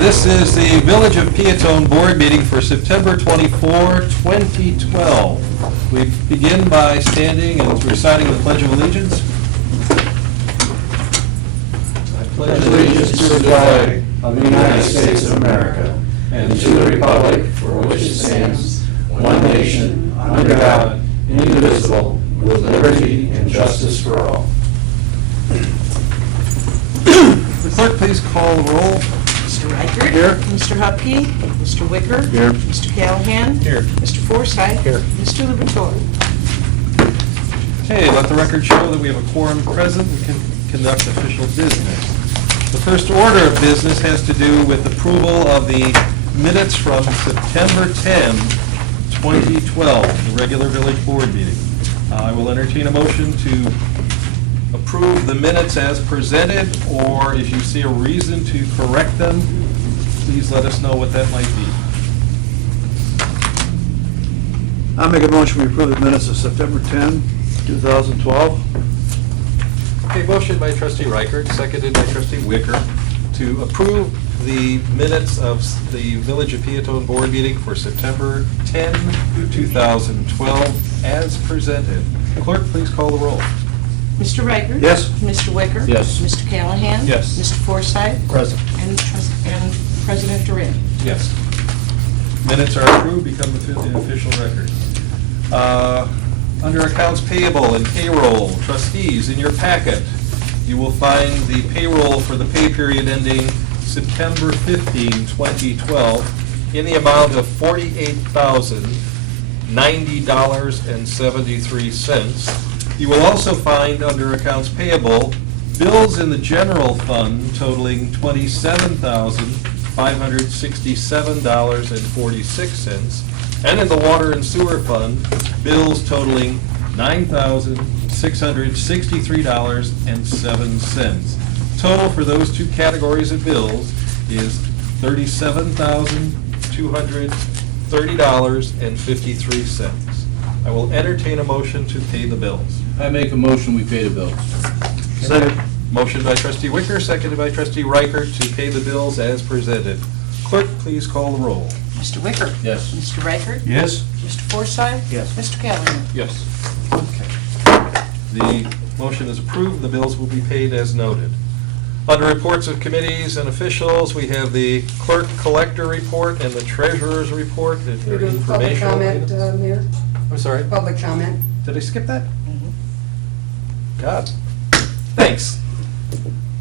this is the Village of Peotone Board meeting for September 24, 2012. We begin by standing and reciting the Pledge of Allegiance. I pledge allegiance to the flag of the United States of America and to the republic for which it stands, one nation, under God, indivisible, with liberty and justice for all. The clerk, please call the roll. Mr. Reichert. Here. Mr. Hupkey. Mr. Wicker. Here. Mr. Callahan. Here. Mr. Forsythe. Here. Mr. Peotone. Okay, let the record show that we have a quorum present. We can conduct official business. The first order of business has to do with approval of the minutes from September 10, 2012, the regular village board meeting. I will entertain a motion to approve the minutes as presented, or if you see a reason to correct them, please let us know what that might be. I'll make a motion to approve the minutes of September 10, 2012. Okay, motion by trustee Reichert, seconded by trustee Wicker, to approve the minutes of the Village of Peotone Board meeting for September 10, 2012, as presented. Clerk, please call the roll. Mr. Reichert. Yes. Mr. Wicker. Yes. Mr. Callahan. Yes. Mr. Forsythe. Present. And President Duran. Yes. Minutes are approved, become an official record. Under accounts payable and payroll, trustees, in your packet, you will find the payroll for the pay period ending September 15, 2012, in the amount of $48,090.73. You will also find under accounts payable, bills in the general fund totaling $27,567.46, and in the water and sewer fund, bills totaling $9,663.07. Total for those two categories of bills is $37,230.53. I will entertain a motion to pay the bills. I make a motion, we pay the bills. Second. Motion by trustee Wicker, seconded by trustee Reichert to pay the bills as presented. Clerk, please call the roll. Mr. Wicker. Yes. Mr. Reichert. Yes. Mr. Forsythe. Yes. Mr. Callahan. Yes. Okay. The motion is approved. The bills will be paid as noted. Under reports of committees and officials, we have the clerk collector report and the treasurer's report. If there We're are doing public informational comment, items. Mayor? I'm sorry, Public comment. did I skip that? God, thanks.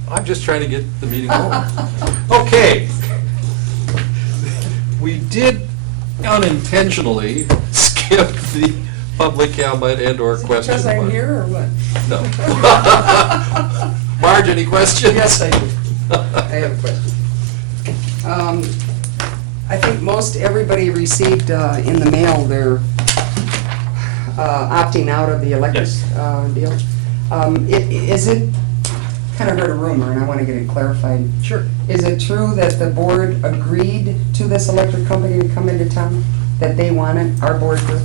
I'm just trying to get the meeting going. Okay. We did unintentionally skip the public comment and/or Is it question. because I'm part. here or what? No. Marge, any questions? Yes, I do. I have a question. I think most everybody received in the mail their opting out of the electric Yes. deal. Is it, kind of heard a rumor and I want to get it clarified. Sure. Is it true that the board agreed to this electric company to come into town? That they wanted, our board group?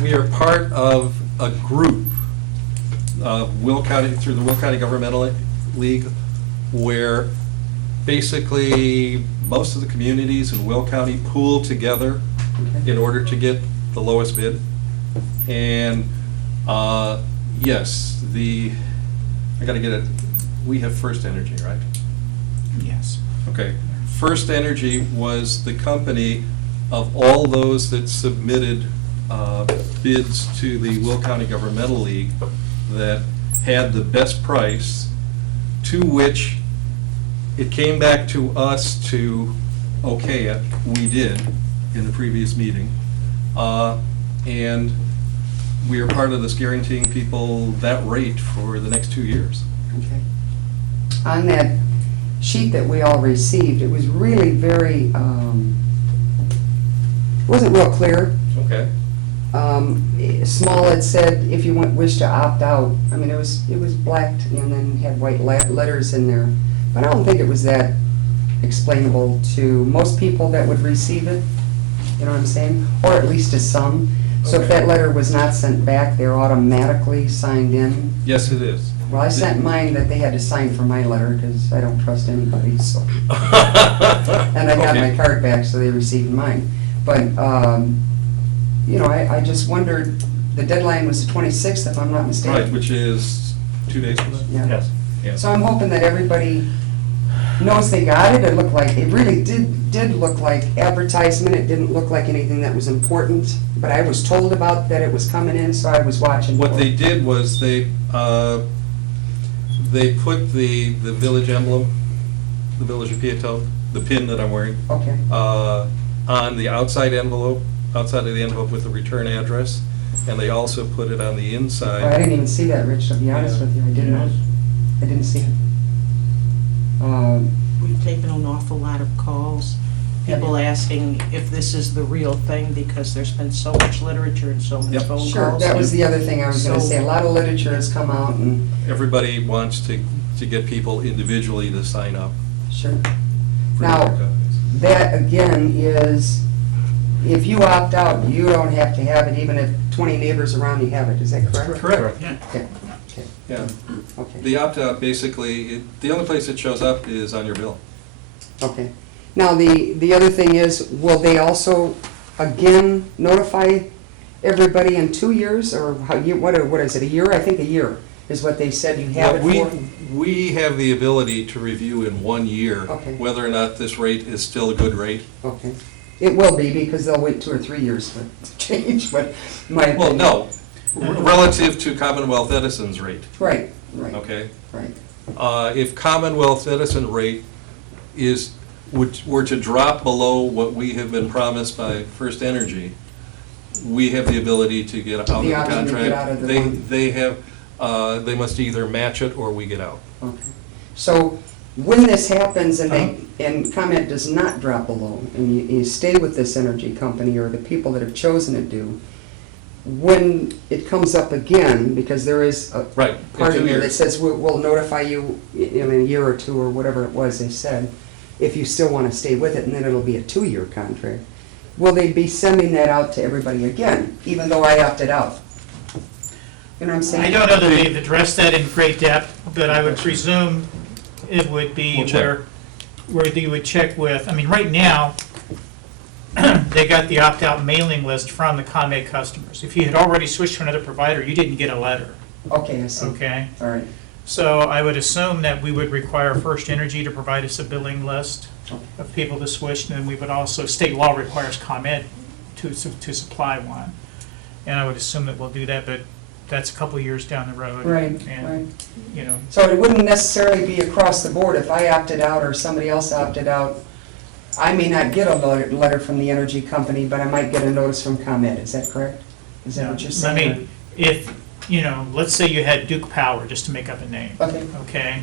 We are part of a group of Will County, through the Will County Governmental League, where basically most of the communities in Will County pool together in order to get the lowest bid. And yes, I gotta get it, we have First Energy, right? Yes. Okay. First Energy was the company of all those that submitted bids to the Will County Governmental League that had the best price, to which it came back to us to okay it. We did in the previous meeting. And we are part of this guaranteeing people that rate for the next 2 years. Okay. On that sheet that we all received, it was really very, wasn't real clear. Okay. Small, it said if you wish to opt out. I mean, it was blacked and then had white letters in there. But I don't think it was that explainable to most people that would receive it. You know what I'm saying? Or at least to some. So if Okay. that letter was not sent back, they're automatically signed in. Yes, it is. Well, I sent mine that they had to sign for my letter, because I don't trust anybody, so. And I got my Okay. card back, so they received mine. But, you know, I just wondered, the deadline was the 26th, if I'm not mistaken. Right, which is 2 days from now? Yeah. Yes. Yeah. So I'm hoping that everybody knows they got it. It looked like, it really did look like advertisement. It didn't look like anything that was important. But I was told about that it was coming in, so I was watching. What for they it. did was they put the village emblem, the village of Peotone, the pin that I'm wearing, Okay, on the outside envelope, outside of the envelope with the return address, and they also put it on the oh, I inside. didn't even see that, Rich, to be honest Yeah. with you. I did not. I didn't see it. We've taken an awful lot of calls, people asking if this is the real thing, because there's been so much literature and so many Yep. phone calls. Sure, that was the other thing I was gonna So- say. A lot of literature has come out and, Everybody wants to get people individually to sign up. sure. for Now, their copies. that again is, if you opt out, you don't have to have it, even if 20 neighbors around you have it. Is that correct? Correct, Yeah. Okay, okay, yeah. okay. The opt-out, basically, the only place it shows up is on your bill. Okay. Now, the other thing is, will they also, again, notify everybody in 2 years, or how, what is it, a year? I think a year is what they said you have it Well, for. we have the ability to review in 1 year Okay. whether or not this rate is still a good rate. Okay. It will be, because they'll wait 2 or 3 years for it to change, but my Well, opinion. no, relative to Commonwealth Edison's rate, Right, right, okay? right. If Commonwealth Edison rate were to drop below what we have been promised by First Energy, we have the ability to get out of the The option to contract. get out of the one. They must either match it or we get out. Okay. So when this happens and Uh-huh. and comment does not drop below, and you stay with this energy company or the people that have chosen to do, when it comes up again, because there is a Right, in part 2 in there that years. says we'll notify you in a year or two, or whatever it was they said, if you still want to stay with it, and then it'll be a 2-year contract. Will they be sending that out to everybody again, even though I opted out? You know what I'm saying? I don't know that they've addressed that in great depth, but I would presume it would be We'll check. where you would check with, I mean, right now, they got the opt-out mailing list from the ComEd customers. If you had already switched to another provider, you didn't get a letter, Okay, I see. okay? All right. So I would assume that we would require First Energy to provide us a billing list of people to switch, and then we would also, state law requires ComEd to supply one. And I would assume that we'll do that, but that's a couple years down the road. Right, right. And, you know, So it wouldn't necessarily be across the board. If I opted out or somebody else opted out, I may not get a letter from the energy company, but I might get a notice from ComEd. Is that correct? Is that what you're I saying? mean, if, you know, let's say you had Duke Power, just to make up a name, Okay, okay?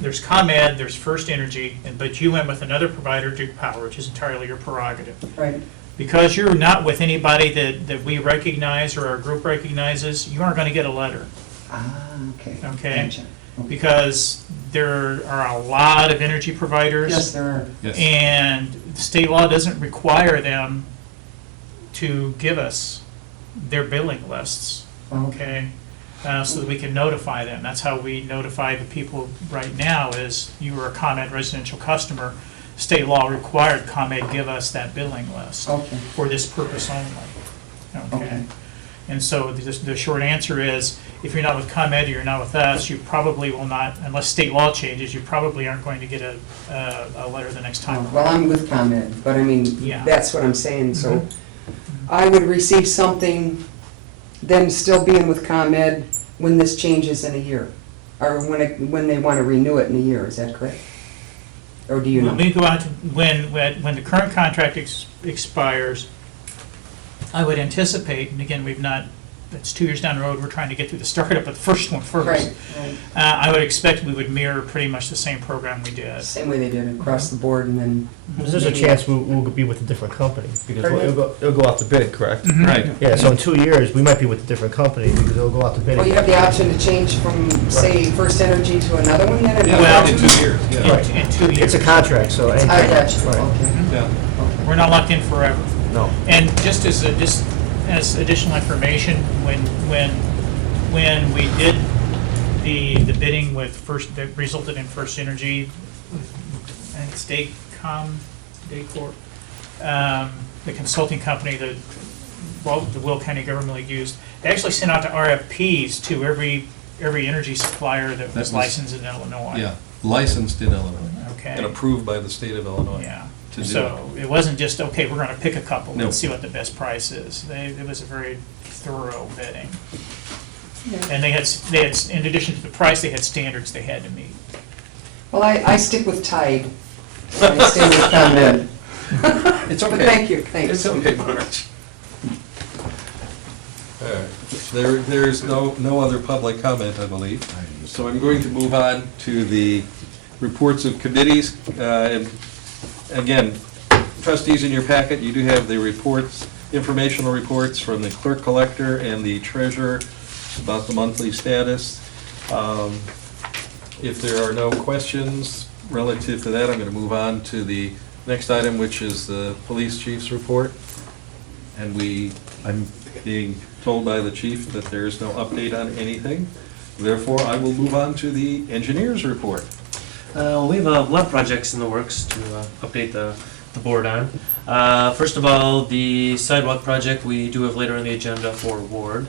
There's ComEd, there's First Energy, but you went with another provider, Duke Power, which is entirely your prerogative. right. Because you're not with anybody that we recognize or our group recognizes, you aren't going to get a letter, Ah, okay. Okay. Gotcha. Okay. because there are a lot of energy providers. Yes, there are. Yes. And state law doesn't require them to give us their billing lists, okay? So that we can notify them. That's how we notify the people right now, is you are a ComEd residential customer. State law required ComEd give us that billing list Okay, for this purpose only, okay? Okay. And so the short answer is, if you're not with ComEd or you're not with us, you probably will not, unless state law changes, you probably aren't going to get a letter the next time. well, I'm with ComEd, but I mean, Yeah. that's what I'm saying, so Mhm. I would receive something, then still being with ComEd when this changes in a year, or when they want to renew it in a year, is that correct? Or do you know? When we go out to, when the current contract expires, I would anticipate, and again, we've not, it's 2 years down the road, we're trying to get through the startup of the first one first. Right, right. I would expect we would mirror pretty much the same program we did. Same way they did it across the board, and then. There's a chance we'll be with a different company, because Pardon? it'll go out to bid, correct? Mhm. Right. Yeah, so in 2 years, we might be with a different company, because it'll go out to bid. Well, you have the option to change from, say, First Energy to another one then? Yeah, Well- in 2 years, yeah. Right. In 2 years. It's a contract, so. I got you, Right. okay. Yeah. We're not locked in forever. No. And just as additional information, when we did the bidding with First, that resulted in First Energy, I think it's Daycorp, the consulting company that, well, the Will County Government League used, they actually sent out to RFPs to every energy supplier that That was was- licensed in Illinois. Yeah, licensed in Illinois Okay. and approved by the state of Illinois. Yeah, to do so it wasn't just, okay, we're gonna pick a couple No. and see what the best price is. It was a very thorough bidding. Yeah. And they had, in addition to the price, they had standards they had to meet. Well, I stick with Tide. I stay with ComEd. It's But okay. thank you, thanks. It's okay, Marge. All right. There's no other public comment, I believe. So I'm going to move on to the reports of committees. And again, trustees, in your packet, you do have the reports, informational reports from the clerk collector and the treasurer about the monthly status. If there are no questions relative to that, I'm going to move on to the next item, which is the police chief's report. And I'm being told by the chief that there is no update on anything. Therefore, I will move on to the engineer's report. We have a lot of projects in the works to update the board on. First of all, the sidewalk project we do have later on the agenda for award.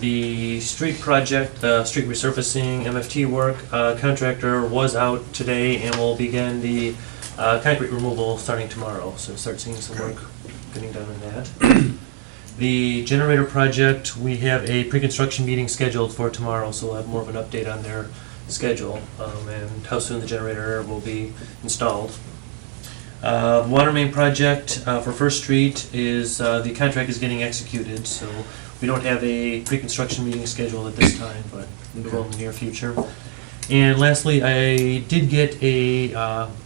The street project, the street resurfacing MFT work, contractor was out today and will begin the concrete removal starting tomorrow. So start seeing some work getting done on that. The generator project, we have a pre-construction meeting scheduled for tomorrow, so we'll have more of an update on their schedule and how soon the generator will be installed. Water main project for First Street is, the contract is getting executed, so we don't have a pre-construction meeting scheduled at this time, but we will in the near future. And lastly, I did get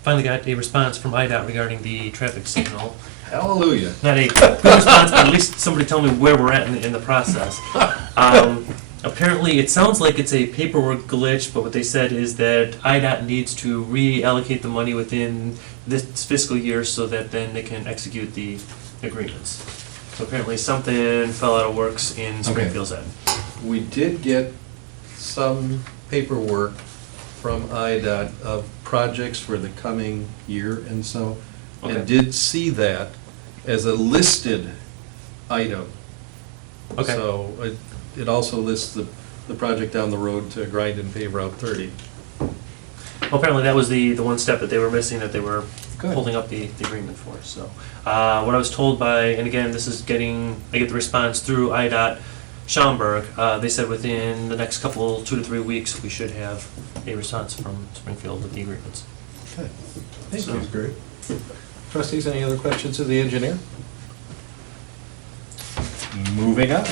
finally got a response from IDOT regarding the traffic signal. Hallelujah. Not a good response, but at least somebody told me where we're at in the process. Apparently, it sounds like it's a paperwork glitch, but what they said is that IDOT needs to reallocate the money within this fiscal year so that then they can execute the agreements. So apparently something fell out of works in Springfield's end. We did get some paperwork from IDOT of projects for the coming year and so, Okay. and did see that as a listed item. Okay. So it also lists the project down the road to grind and pave Route 30. Well, apparently that was the one step that they were missing, that they were Good. holding up the agreement for. So what I was told by, and again, this is I get the response through IDOT Schaumburg, they said within the next 2 to 3 weeks, we should have a response from Springfield with the agreements. Okay. Thank So- you. Great. Trustees, any other questions of the engineer? Moving on.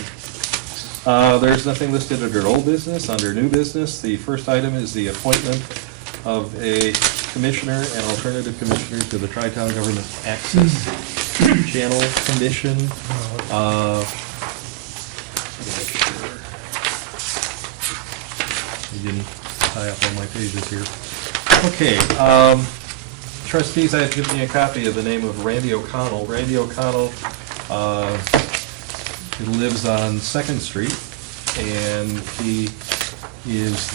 There's nothing listed under old business. Under new business, the first item is the appointment of a commissioner and alternative commissioner to the Tri-Town Government Access Channel Commission. Make sure I didn't tie up all my pages here. Okay, trustees, I have given you a copy of the name of Randy O'Connell. Randy O'Connell he lives on Second Street, and he is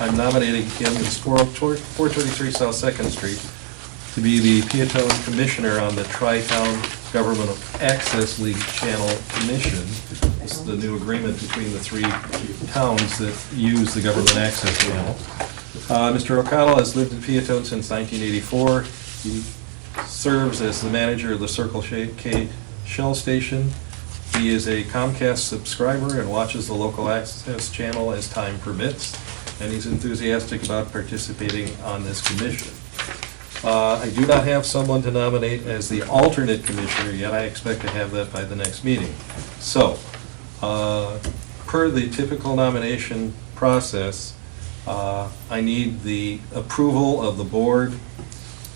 I'm nominating him, it's 433 South Second Street, to be the Peotone Commissioner on the Tri-Town Government Access League Channel Commission. This is the new agreement between the 3 towns that use the Government Access Channel. Mr. O'Connell has lived in Peotone since 1984. He serves as the manager of the Circle K Shell Station. He is a Comcast subscriber and watches the local access channel as time permits, and he's enthusiastic about participating on this commission. I do not have someone to nominate as the alternate commissioner yet. I expect to have that by the next meeting. So, per the typical nomination process, I need the approval of the board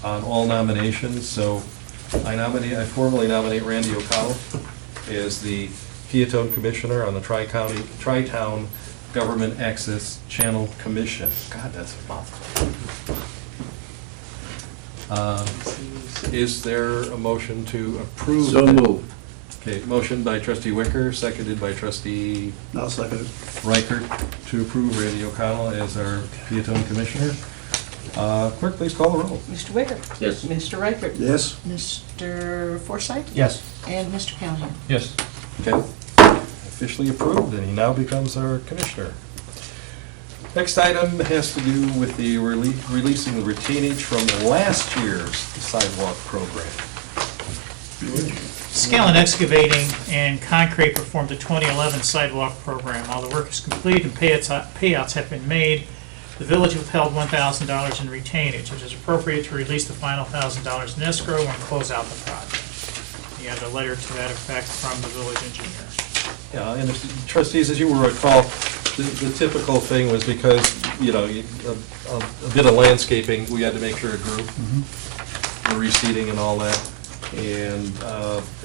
on all nominations. So I formally nominate Randy O'Connell as the Peotone Commissioner on the Tri-Town Government Access Channel Commission. God, that's a mouthful. Is there a motion to approve? So that? moved. Okay, motion by trustee Wicker, seconded by trustee I'll second it. Reichert to approve Randy O'Connell as our Peotone Commissioner. Clerk, please call the roll. Mr. Wicker? Yes. Mr. Reichert? Yes? Mr. Forsythe? Yes. And Mr. Callahan? Yes. Okay, officially approved, and he now becomes our commissioner. Next item has to do with the releasing the retainage from last year's sidewalk program. Scanlon Excavating and Concrete performed the 2011 sidewalk program. All the work is complete and payouts have been made. The village withheld $1,000 in retainage. It is appropriate to release the final $1,000 in escrow and close out the project. You have a letter to that effect from the village engineer. Yeah, and trustees, as you will recall, the typical thing was because, you know, a bit of landscaping, we had to make sure it grew, the reseeding and all that, and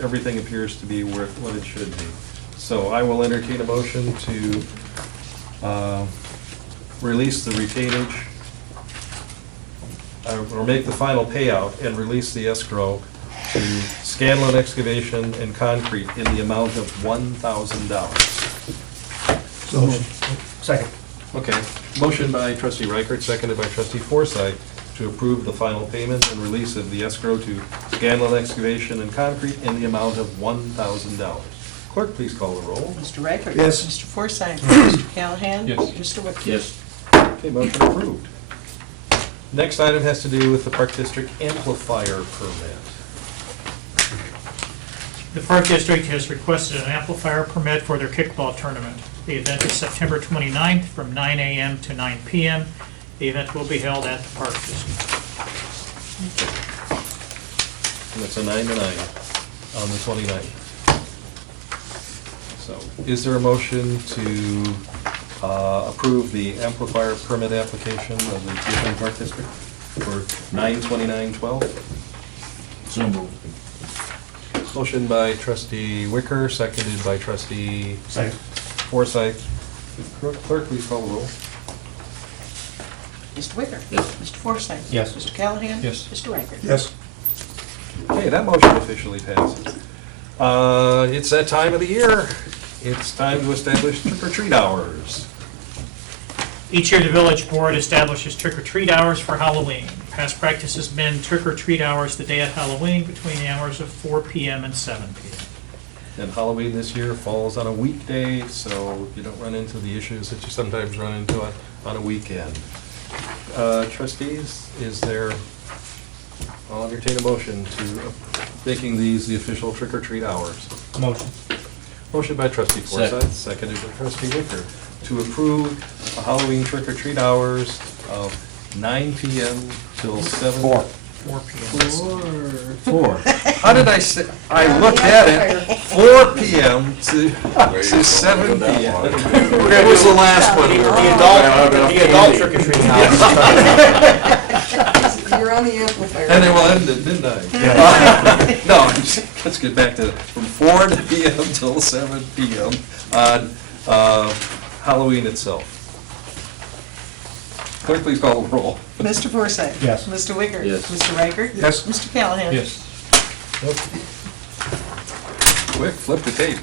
everything appears to be what it should be. So I will entertain a motion to release the retainage, or make the final payout and release the escrow to Scanlon Excavation and Concrete in the amount of $1,000. So moved. Second. Okay, motion by trustee Reichert, seconded by trustee Forsythe to approve the final payment and release of the escrow to Scanlon Excavation and Concrete in the amount of $1,000. Clerk, please call the roll. Mr. Reichert? Yes. Mr. Forsythe? Mr. Callahan? Yes. Mr. Wicker? Yes. Okay, motion approved. Next item has to do with the Park District amplifier permit. The Park District has requested an amplifier permit for their kickball tournament. The event is September 29th from 9 a.m. to 9 p.m. The event will be held at the Park District. And it's a 9 to 9 on the 29th. So, is there a motion to approve the amplifier permit application of the Peotone Park District for 9/29/12? So moved. Motion by trustee Wicker, seconded by trustee Second. Forsythe. Clerk, please call the roll. Mr. Wicker? Yes. Mr. Forsythe? Yes. Mr. Callahan? Yes. Mr. Reichert? Yes? Okay, that motion officially passes. It's that time of the year. It's time to establish trick-or-treat hours. Each year, the village board establishes trick-or-treat hours for Halloween. Past practice has been trick-or-treat hours the day of Halloween between the hours of 4 p.m. and 7 p.m. And Halloween this year falls on a weekday, so you don't run into the issues that you sometimes run into on a weekend. Trustees, I'll entertain a motion to making these the official trick-or-treat hours. Motion. Motion by trustee Forsythe, seconded by trustee Wicker, to approve Halloween trick-or-treat hours of 9 p.m. till 7. 4 p.m. 4. How did I say, I looked at it, 4 p.m. to 7 p.m. What was the last one? The adult trick-or-treating You're on the amplifier. And then we'll end it, didn't I? No, let's get back to, from 4 p.m. till 7 p.m. on Halloween itself. Clerk, please call the roll. Mr. Forsythe? Yes. Mr. Wicker? Yes. Mr. Reichert? Yes. Mr. Callahan? Yes. Quick, flip the tape.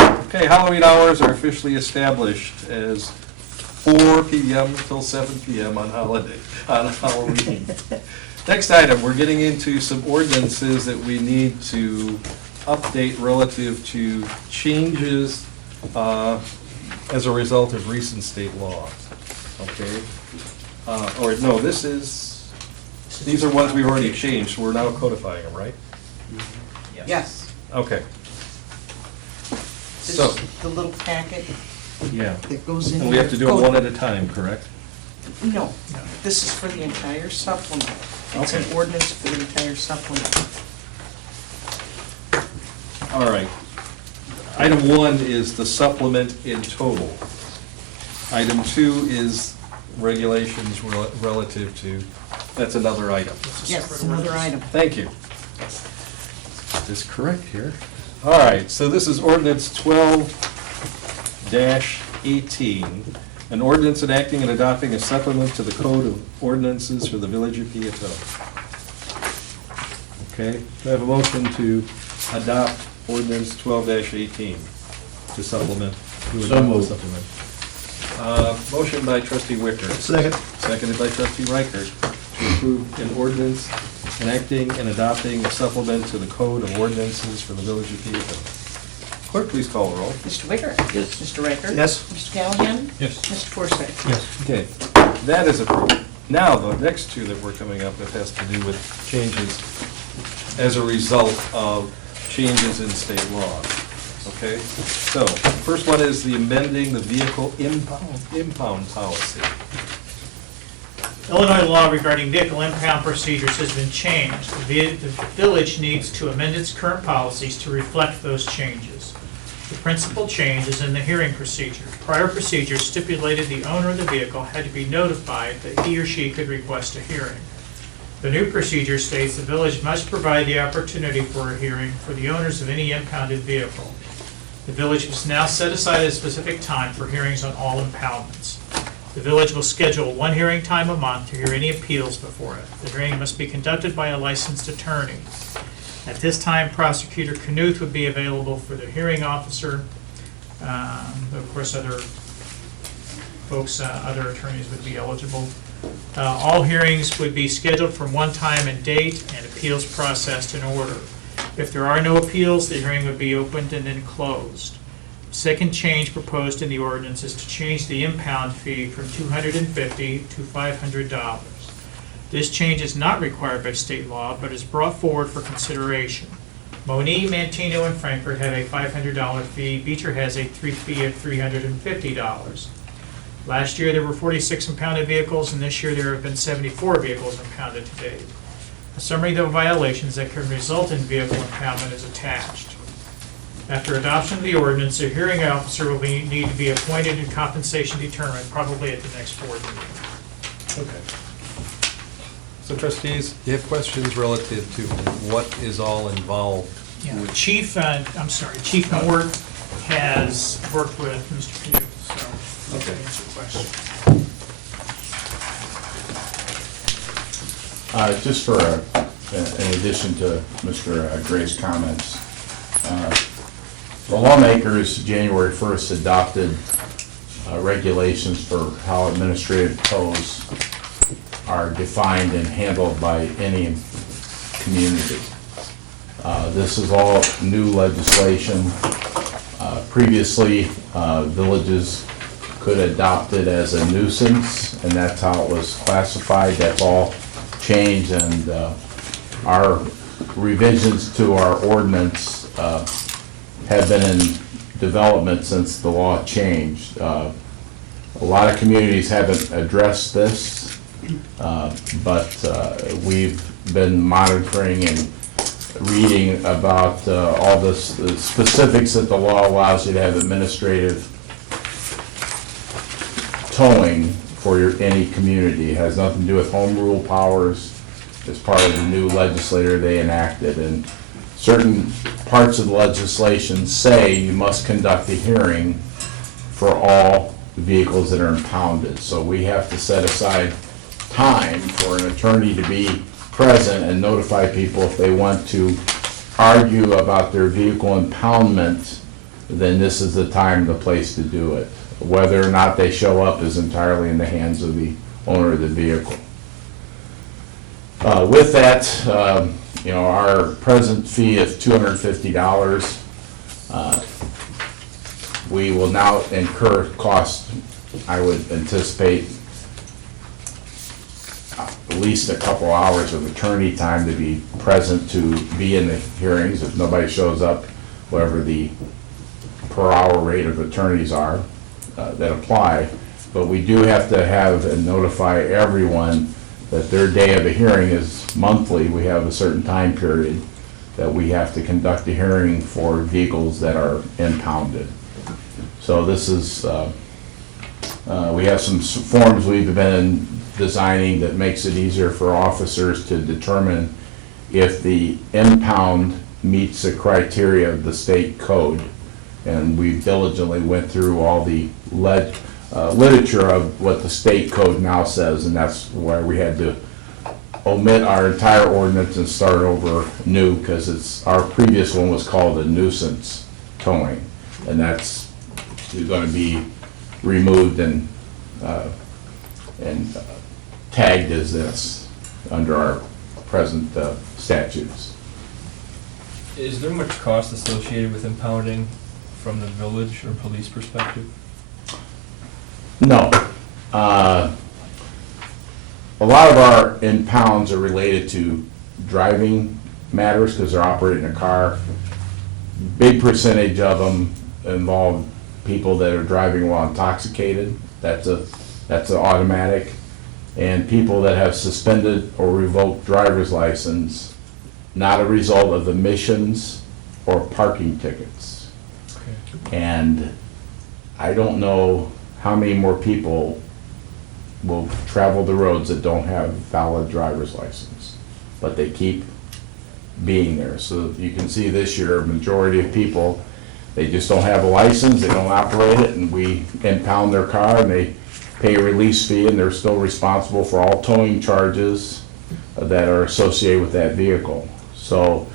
Okay, Halloween hours are officially established as 4 p.m. till 7 p.m. on Halloween. Next item, we're getting into some ordinances that we need to update relative to changes as a result of recent state law. Okay? Or, no, these are ones we've already changed, we're now codifying them, right? Yes. Okay. This So, is the little packet yeah, that goes in. and we have to do it Go- one at a time, correct? No, this is for the entire supplement. It's an Okay. ordinance for the entire supplement. All right. Item 1 is the supplement in total. Item 2 is regulations relative to, that's another item. Yes, it's another item. Thank you. Is this correct here? All right, so this is ordinance 12-18, an ordinance enacting and adopting a supplement to the Code of Ordinances for the Village of Peotone. Okay, do I have a motion to adopt ordinance 12-18 to supplement? So moved. Motion by trustee Wicker. Second. Seconded by trustee Reichert to approve an ordinance enacting and adopting a supplement to the code of ordinances for the village of Peotone. Clerk, please call the roll. Mr. Wicker? Yes. Mr. Riker? Yes. Mr. Callahan? Yes. Mr. Forsythe? Yes. Okay, that is approved. Now, the next two that we're coming up with has to do with changes as a result of changes in state law. Okay, so, first one is the amending the vehicle impound policy. Illinois law regarding vehicle impound procedures has been changed. The village needs to amend its current policies to reflect those changes. The principal change is in the hearing procedure. Prior procedures stipulated the owner of the vehicle had to be notified that he or she could request a hearing. The new procedure states the village must provide the opportunity for a hearing for the owners of any impounded vehicle. The village must now set aside a specific time for hearings on all impoundments. The village will schedule one hearing time a month to hear any appeals before it. The hearing must be conducted by a licensed attorney. At this time, Prosecutor Knuth would be available for the hearing officer. Of course, other folks, other attorneys would be eligible. All hearings would be scheduled from one time and date and appeals processed in order. If there are no appeals, the hearing would be opened and then closed. Second change proposed in the ordinance is to change the impound fee from $250 to $500. This change is not required by state law, but is brought forward for consideration. Moni, Mantino, and Frankfurt have a $500 fee. Beecher has a fee of $350. Last year, there were 46 impounded vehicles, and this year there have been 74 vehicles impounded to date. A summary of the violations that can result in vehicle impoundment is attached. After adoption of the ordinance, a hearing officer will need to be appointed and compensation determined, probably at the next board meeting. Okay. So trustees, you have questions relative to what is all involved? Yeah, Chief Mort has worked with Mr. Pugh, so Okay. answer questions. Just for, in addition to Mr. Gray's comments, the lawmakers January 1st adopted regulations for how administrative codes are defined and handled by any community. This is all new legislation. Previously, villages could adopt it as a nuisance, and that's how it was classified. That's all changed, and our revisions to our ordinance have been in development since the law changed. A lot of communities haven't addressed this, but we've been monitoring and reading about all the specifics that the law allows you to have administrative towing for any community. It has nothing to do with home rule powers. It's part of the new legislature they enacted, and certain parts of the legislation say you must conduct a hearing for all vehicles that are impounded. So we have to set aside time for an attorney to be present and notify people if they want to argue about their vehicle impoundment, then this is the time, the place to do it. Whether or not they show up is entirely in the hands of the owner of the vehicle. With that, our present fee of $250, we will now incur costs, I would anticipate, at least a couple hours of attorney time to be present to be in the hearings. If nobody shows up, whatever the per hour rate of attorneys are that apply. But we do have to have and notify everyone that their day of a hearing is monthly. We have a certain time period that we have to conduct a hearing for vehicles that are impounded. So this is, we have some forms we've been designing that makes it easier for officers to determine if the impound meets the criteria of the state code. And we diligently went through all the literature of what the state code now says, and that's why we had to omit our entire ordinance and start over new, because our previous one was called a nuisance towing, and that's going to be removed and tagged as this under our present statutes. Is there much cost associated with impounding from the village or police perspective? No. A lot of our impounds are related to driving matters because they're operating a car. Big percentage of them involve people that are driving while intoxicated. That's an automatic. And people that have suspended or revoked driver's license, not a result of emissions or parking tickets. Okay. And I don't know how many more people will travel the roads that don't have valid driver's license, but they keep being there. So you can see this year, a majority of people, they just don't have a license, they don't operate it, and we impound their car and they pay a release fee, and they're still responsible for all towing charges that are associated with that vehicle. So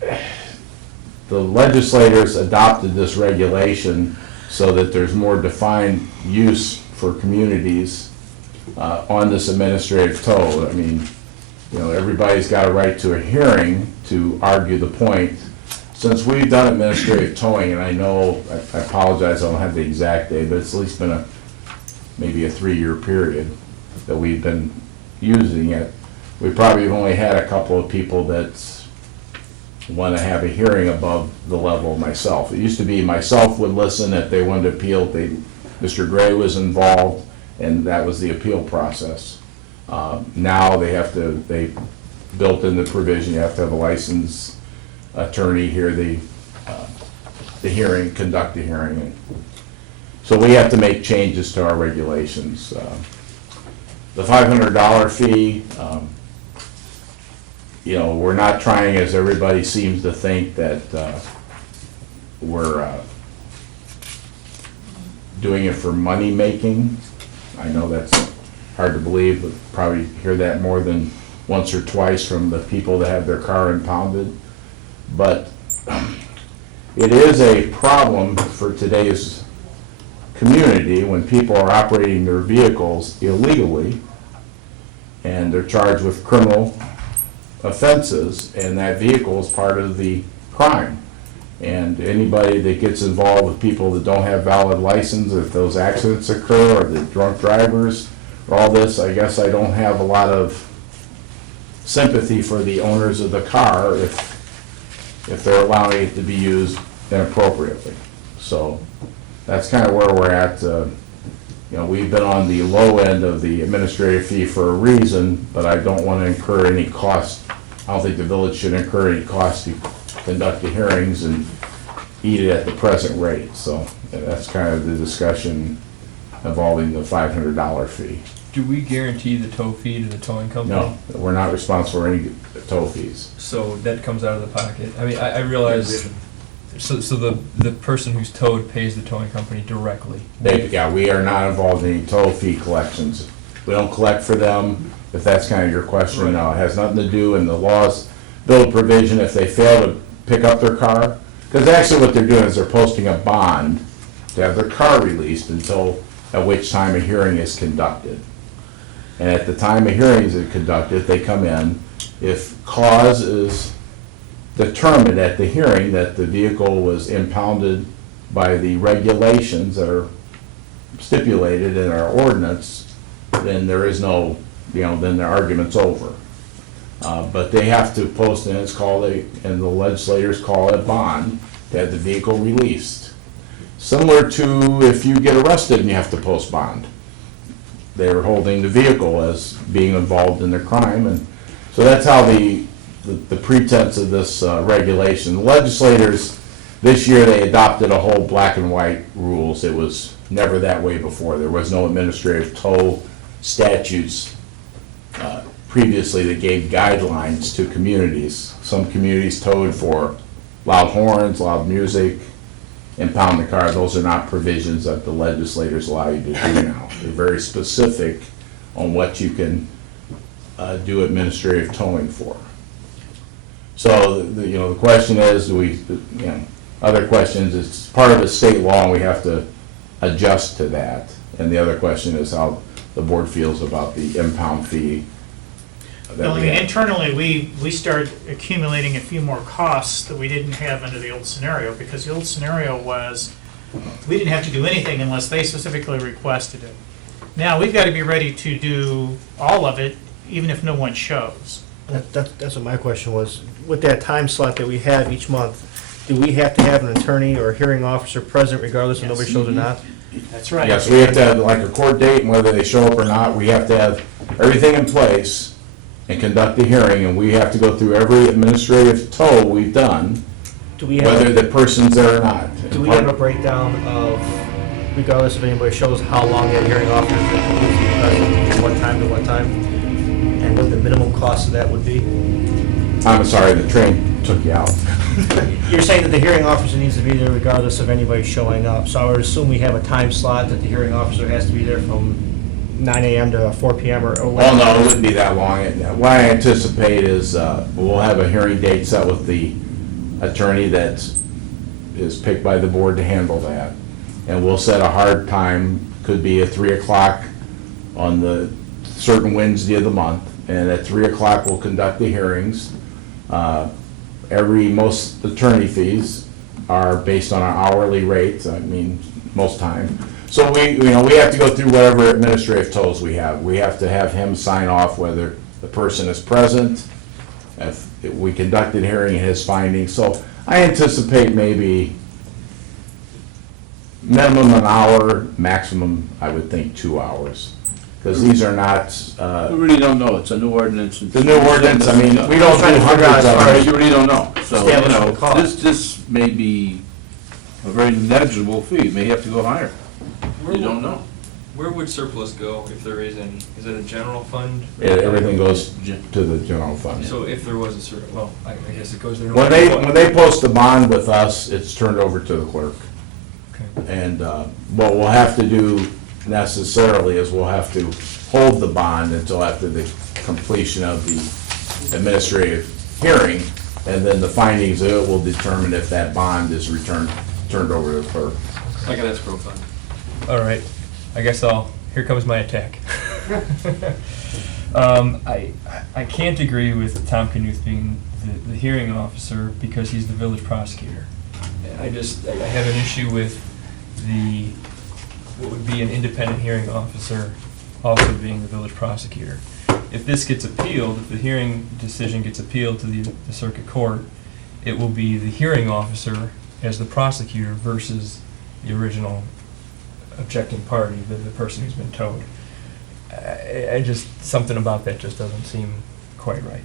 the legislators adopted this regulation so that there's more defined use for communities on this administrative tow. I mean, you know, everybody's got a right to a hearing to argue the point. Since we've done administrative towing, and I know, I apologize, I don't have the exact date, but it's at least been maybe a 3-year period that we've been using it. We probably have only had a couple of people that want to have a hearing above the level of myself. It used to be myself would listen if they wanted to appeal. Mr. Gray was involved, and that was the appeal process. Now they built in the provision, you have to have a licensed attorney hear the hearing, conduct the hearing. So we have to make changes to our regulations. The $500 fee, you know, we're not trying, as everybody seems to think, that we're doing it for money making. I know that's hard to believe, but probably hear that more than once or twice from the people that have their car impounded. But it is a problem for today's community when people are operating their vehicles illegally and they're charged with criminal offenses, and that vehicle is part of the crime. And anybody that gets involved with people that don't have valid license, if those accidents occur, or the drunk drivers, or all this, I guess I don't have a lot of sympathy for the owners of the car if they're allowing it to be used inappropriately. So that's kind of where we're at. You know, we've been on the low end of the administrative fee for a reason, but I don't want to incur any cost. I don't think the village should incur any cost to conduct the hearings and eat it at the present rate. So that's kind of the discussion involving the $500 fee. Do we guarantee the tow fee to the towing company? No, we're not responsible for any tow fees. So that comes out of the pocket. I mean, I realize, so the person who's towed pays the towing company directly. Yeah, we are not involved in any tow fee collections. We don't collect for them, if that's kind of your question. No, it has nothing to do, and the laws build provision if they fail to pick up their car. Because actually what they're doing is they're posting a bond to have their car released until at which time a hearing is conducted. And at the time a hearing is conducted, they come in. If cause is determined at the hearing that the vehicle was impounded by the regulations that are stipulated in our ordinance, then there is no, then the argument's over. But they have to post, and it's called and the legislators call it a bond, to have the vehicle released. Similar to if you get arrested and you have to post bond. They're holding the vehicle as being involved in the crime, and so that's how the pretense of this regulation. The legislators, this year they adopted a whole black and white rules. It was never that way before. There was no administrative tow statutes previously that gave guidelines to communities. Some communities towed for loud horns, loud music, impound the car. Those are not provisions that the legislators allow you to do now. They're very specific on what you can do administrative towing for. So, the question is, other questions, it's part of a state law and we have to adjust to that. And the other question is how the board feels about the impound fee. that Well, I we mean, have. internally, we started accumulating a few more costs that we didn't have under the old scenario, because the old scenario was, we didn't have to do anything unless they specifically requested it. Now, we've got to be ready to do all of it, even if no one shows. That's what my question was. With that time slot that we have each month, do we have to have an attorney or a hearing officer present regardless if nobody shows or not? That's right. Yes, we have to have like a court date, and whether they show up or not, we have to have everything in place and conduct the hearing, and we have to go through every administrative tow we've done, Do we whether have, the person's there or not. do we have a breakdown of, regardless if anybody shows, how long that hearing officer is present, from what time to what time? And what the minimum cost of that would be? I'm sorry, the train took you out. You're saying that the hearing officer needs to be there regardless of anybody showing up. So I would assume we have a time slot that the hearing officer has to be there from 9 a.m. to 4 p.m. or Well, no, it wouldn't be that long. What I anticipate is we'll have a hearing date set with the attorney that is picked by the board to handle that. And we'll set a hard time, could be at 3 o'clock on the certain Wednesday of the month. And at 3 o'clock, we'll conduct the hearings. Most attorney fees are based on our hourly rate, I mean, most time. So we have to go through whatever administrative tolls we have. We have to have him sign off whether the person is present, if we conducted hearing and his findings. So I anticipate maybe minimum an hour, maximum, I would think, 2 hours. Because these are not, We really don't know, it's a new ordinance. the new ordinance, I mean, we don't do hundreds of them. You really don't know, so, Establishing the cost. this may be a very negligible fee, may have to go higher. You don't know. Where would surplus go if there is any? Is it a general fund? Everything goes to the general fund. So if there was a certain, well, I guess it goes there. no When matter they, what. when they post a bond with us, it's turned over to the clerk. Okay. And what we'll have to do necessarily is we'll have to hold the bond until after the completion of the administrative hearing, and then the findings of it will determine if that bond is turned over to the clerk. Like an escrow fund. All right, I guess here comes my attack. I can't agree with Tom Knuth being the hearing officer because he's the village prosecutor. I have an issue with what would be an independent hearing officer also being the village prosecutor. If this gets appealed, if the hearing decision gets appealed to the circuit court, it will be the hearing officer as the prosecutor versus the original objecting party, the person who's been towed. Something about that just doesn't seem quite right.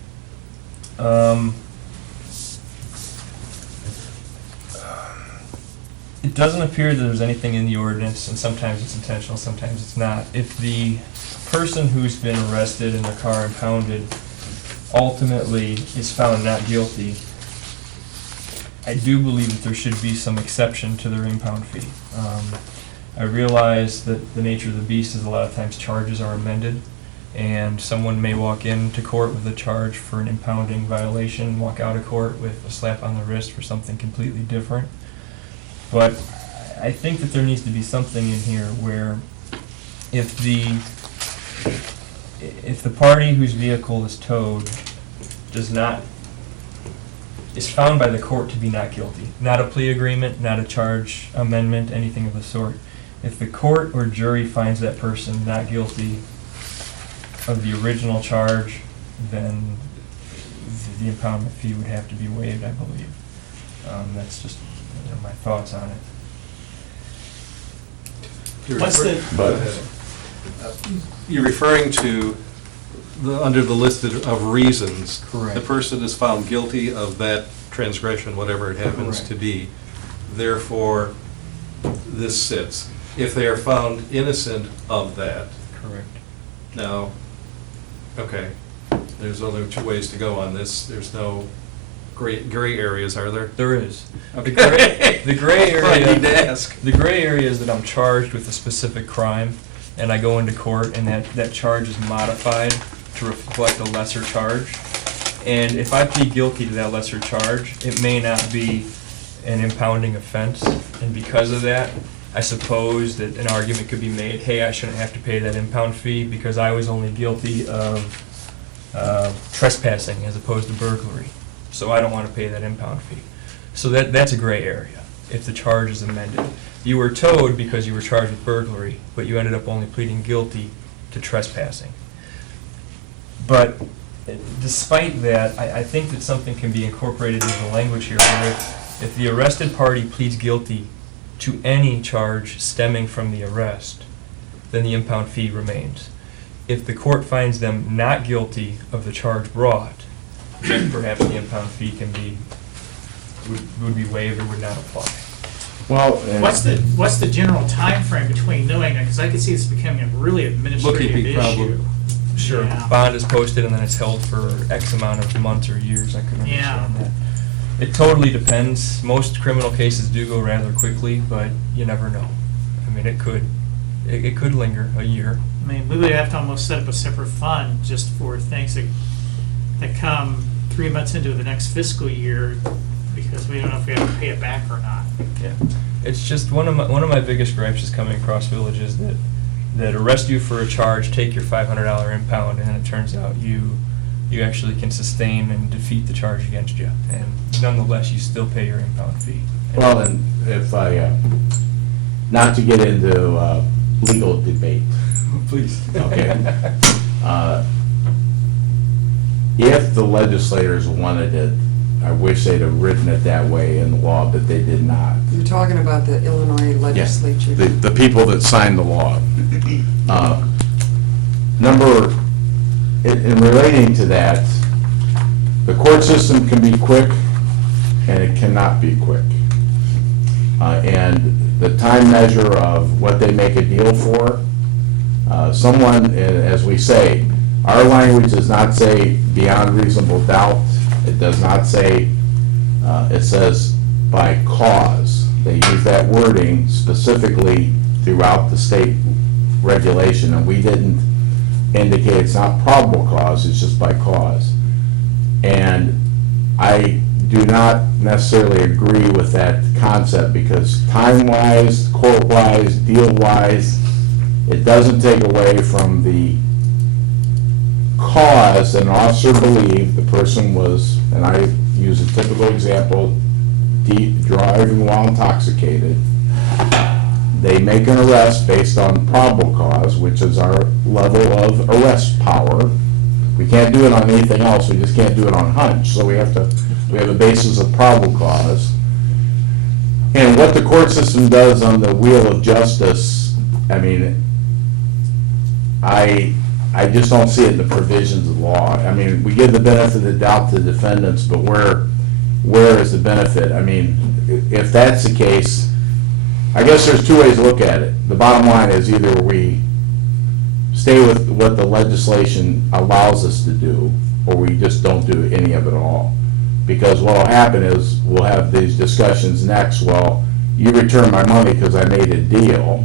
It doesn't appear that there's anything in the ordinance, and sometimes it's intentional, sometimes it's not. If the person who's been arrested and their car impounded ultimately is found not guilty, I do believe that there should be some exception to their impound fee. I realize that the nature of the beast is a lot of times charges are amended, and someone may walk into court with a charge for an impounding violation, walk out of court with a slap on the wrist for something completely different. But I think that there needs to be something in here where if the party whose vehicle is towed is found by the court to be not guilty, not a plea agreement, not a charge amendment, anything of the sort, if the court or jury finds that person not guilty of the original charge, then the impoundment fee would have to be waived, I believe. That's just my thoughts on it. What's the, But You're referring to under the list of reasons. Correct. The person is found guilty of that transgression, whatever it happens Correct. to be. Therefore, this sits. If they are found innocent of that, Correct. now, okay, there's only two ways to go on this. There's no gray areas, are there? There is. Okay. The gray I need area, to ask. the gray area is that I'm charged with a specific crime, and I go into court, and that charge is modified to reflect a lesser charge. And if I plead guilty to that lesser charge, it may not be an impounding offense. And because of that, I suppose that an argument could be made, hey, I shouldn't have to pay that impound fee because I was only guilty of trespassing as opposed to burglary. So I don't want to pay that impound fee. So that's a gray area if the charge is amended. You were towed because you were charged with burglary, but you ended up only pleading guilty to trespassing. But despite that, I think that something can be incorporated into the language here where if the arrested party pleads guilty to any charge stemming from the arrest, then the impound fee remains. If the court finds them not guilty of the charge brought, then perhaps the impound fee would be waived or would not apply. Well, What's the general time frame between knowing that? Because I could see this becoming a really administrative Bookkeeping issue. problem. Sure, Yeah. bond is posted and then it's held for X amount of months or years, I can Yeah. understand that. It totally depends. Most criminal cases do go rather quickly, but you never know. I mean, it could linger a year. I mean, we would have to almost set up a separate fund just for things that come 3 months into the next fiscal year, because we don't know if we have to pay it back or not. Yeah, it's just one of my biggest gripes is coming across villages that arrest you for a charge, take your $500 impound, and then it turns out you actually can sustain and defeat the charge against you, and nonetheless you still pay your impound fee. well, and if I, not to get into legal debate, Please. okay? If the legislators wanted it, I wish they'd have written it that way in the law, but they did not. You're talking about the Illinois legislature. The people that signed the law. In relating to that, the court system can be quick and it cannot be quick. And the time measure of what they make a deal for, someone, as we say, our language does not say beyond reasonable doubt. It does not say, it says by cause. They use that wording specifically throughout the state regulation, and we didn't indicate it's not probable cause, it's just by cause. And I do not necessarily agree with that concept because time-wise, court-wise, deal-wise, it doesn't take away from the cause an officer believed the person was, and I use a typical example, driving while intoxicated. They make an arrest based on probable cause, which is our level of arrest power. We can't do it on anything else, we just can't do it on hunch, so we have a basis of probable cause. And what the court system does on the wheel of justice, I mean, I just don't see it in the provisions of law. I mean, we give the benefit of the doubt to the defendants, but where is the benefit? I mean, if that's the case, I guess there's two ways to look at it. The bottom line is either we stay with what the legislation allows us to do, or we just don't do any of it at all. Because what will happen is, we'll have these discussions next, well, you return my money because I made a deal,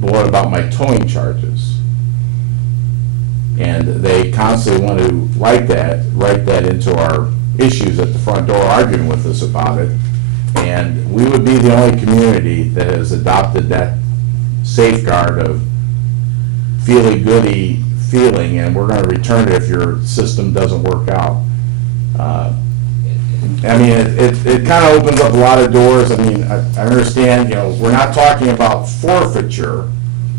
but what about my towing charges? And they constantly want to write that into our issues at the front door, arguing with us about it. And we would be the only community that has adopted that safeguard of feely-goody feeling, and we're gonna return it if your system doesn't work out. I mean, it kind of opens up a lot of doors. I mean, I understand, we're not talking about forfeiture,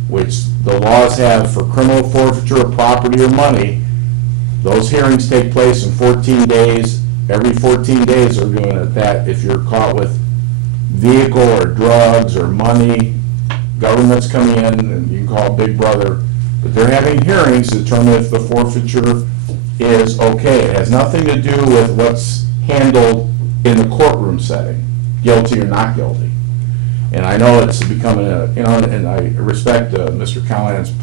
which the laws have for criminal forfeiture of property or money. Those hearings take place in 14 days. Every 14 days they're doing it that if you're caught with vehicle or drugs or money, government's coming in and you can call Big Brother. But they're having hearings to determine if the forfeiture is okay. It has nothing to do with what's handled in the courtroom setting, guilty or not guilty. And I know it's becoming and I respect Mr. Callahan's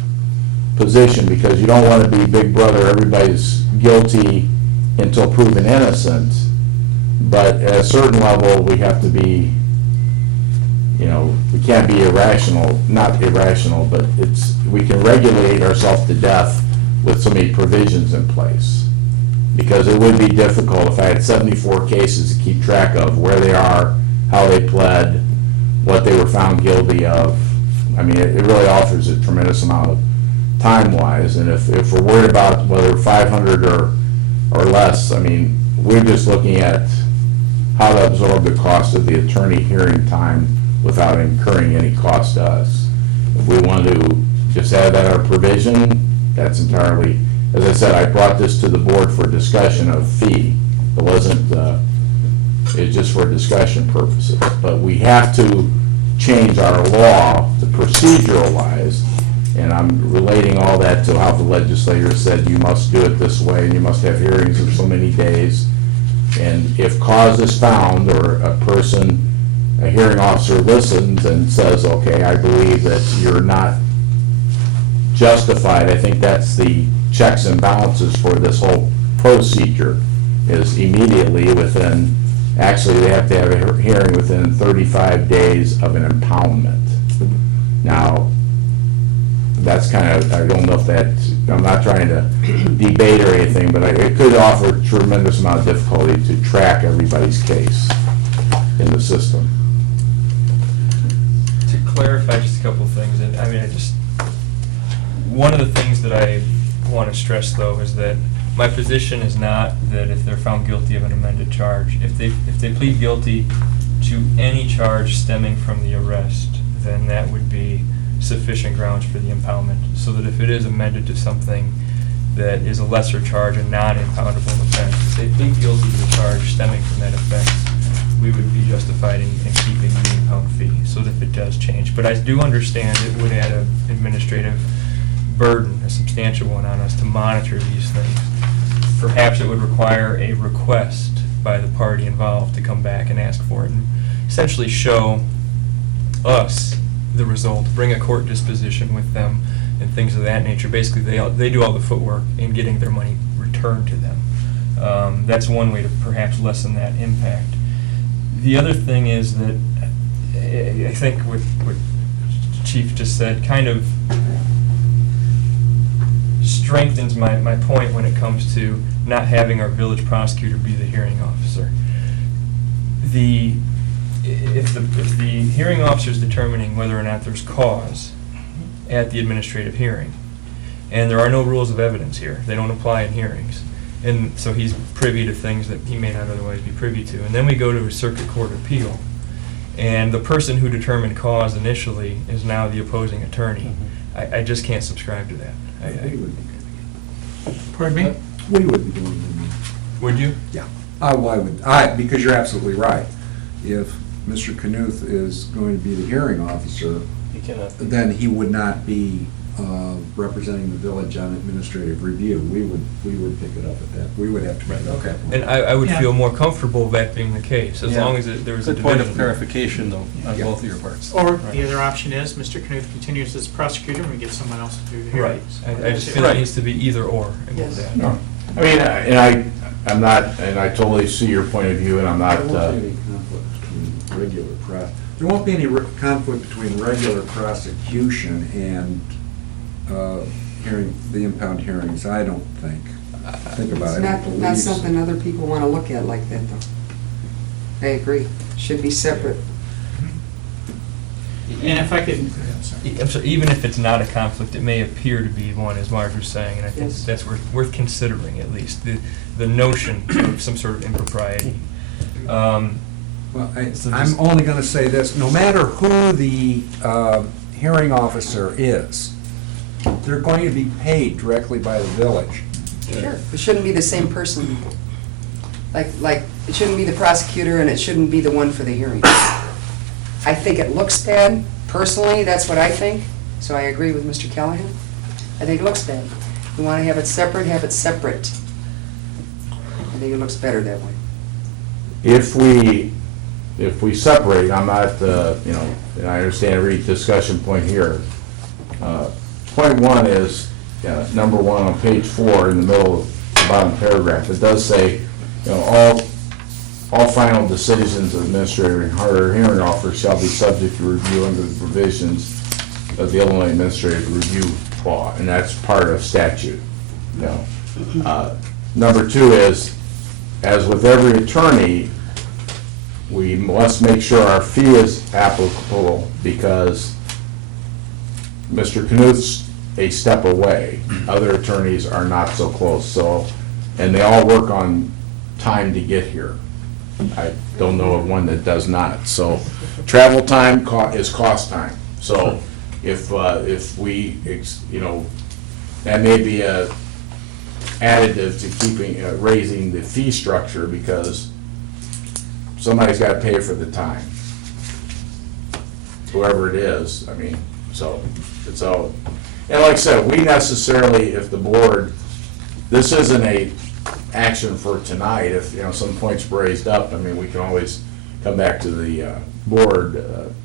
position because you don't want to be Big Brother, everybody's guilty until proven innocent. But at a certain level, we have to be, we can't be irrational, not irrational, but we can regulate ourselves to death with so many provisions in place. Because it would be difficult if I had 74 cases to keep track of where they are, how they pled, what they were found guilty of. I mean, it really offers a tremendous amount of time-wise, and if we're worried about whether 500 or less, I mean, we're just looking at how to absorb the cost of the attorney hearing time without incurring any cost to us. If we want to just add that our provision, that's entirely, as I said, I brought this to the board for discussion of fee. It wasn't, it's just for discussion purposes. But we have to change our law to procedural-wise, and I'm relating all that to how the legislator said you must do it this way, and you must have hearings in so many days. And if cause is found, or a hearing officer listens and says, okay, I believe that you're not justified, I think that's the checks and balances for this whole procedure, is immediately within, actually they have to have a hearing within 35 days of an impoundment. Now, that's kind of, I don't know if that, I'm not trying to debate or anything, but it could offer a tremendous amount of difficulty to track everybody's case in the system. To clarify just a couple of things, and I mean, one of the things that I want to stress though is that my position is not that if they're found guilty of an amended charge, if they plead guilty to any charge stemming from the arrest, then that would be sufficient grounds for the impoundment. So that if it is amended to something that is a lesser charge, a non-impoundable offense, if they plead guilty to the charge stemming from that offense, we would be justified in keeping the impound fee, so that if it does change. But I do understand it would add an administrative burden, a substantial one, on us to monitor these things. Perhaps it would require a request by the party involved to come back and ask for it, and essentially show us the result, bring a court disposition with them, and things of that nature. Basically, they do all the footwork in getting their money returned to them. That's one way to perhaps lessen that impact. The other thing is that I think what Chief just said kind of strengthens my point when it comes to not having our village prosecutor be the hearing officer. If the hearing officer is determining whether or not there's cause at the administrative hearing, and there are no rules of evidence here, they don't apply in hearings, and so he's privy to things that he may not otherwise be privy to, and then we go to a circuit court appeal, and the person who determined cause initially is now the opposing attorney. I just can't subscribe to that. Pardon me? We would be doing it. Would you? Yeah. Because you're absolutely right. If Mr. Knuth is going to be the hearing officer, then he would not be representing the village on administrative review. We would pick it up at that. We would have to pick it up. Okay. And I would Yeah. feel more comfortable with that being the case, as Yeah. long as there was a Good point of division. clarification, though, on Yeah. both of your parts. Or the other option is Mr. Knuth continues as prosecutor and we get someone else to do the Right. hearings. I just feel it needs to be either or. Yes. No. I mean, I'm not, and I totally see your point of view, and I'm not, There won't be any conflict between regular prosecution and the impound hearings, I don't think. Think about it. It's not something other people want to look at like that, though. I agree. Should be separate. And if I could, I'm sorry, even if it's not a conflict, it may appear to be one, as Marge was saying, and I think Yes. that's worth considering, at least, the notion of some sort of impropriety. Well, So I'm just- only gonna say this, no matter who the hearing officer is, they're going to be paid directly by the village. Sure. It shouldn't be the same person. Like, it shouldn't be the prosecutor and it shouldn't be the one for the hearing. I think it looks bad, personally, that's what I think, so I agree with Mr. Callahan. I think it looks bad. You want to have it separate, have it separate. I think it looks better that way. if we separate, I'm not, and I understand every discussion point here. Point one is, number one on page 4 in the middle of the bottom paragraph, it does say, all final decisions of administrative or hearing officers shall be subject to review under the provisions of the Illinois Administrative Review Law, and that's part of statute. you know. Number two is, as with every attorney, we must make sure our fee is applicable, because Mr. Knuth's a step away. Other attorneys are not so close, so, and they all work on time to get here. I don't know of one that does not. So travel time is cost time. So if we, you know, that may be a additive to keeping, raising the fee structure, because somebody's got to pay for the time. Whoever it is, I mean, so it's all, and like I said, we necessarily, if the board, this isn't a action for tonight. If, you know, some points raised up, I mean, we can always come back to the board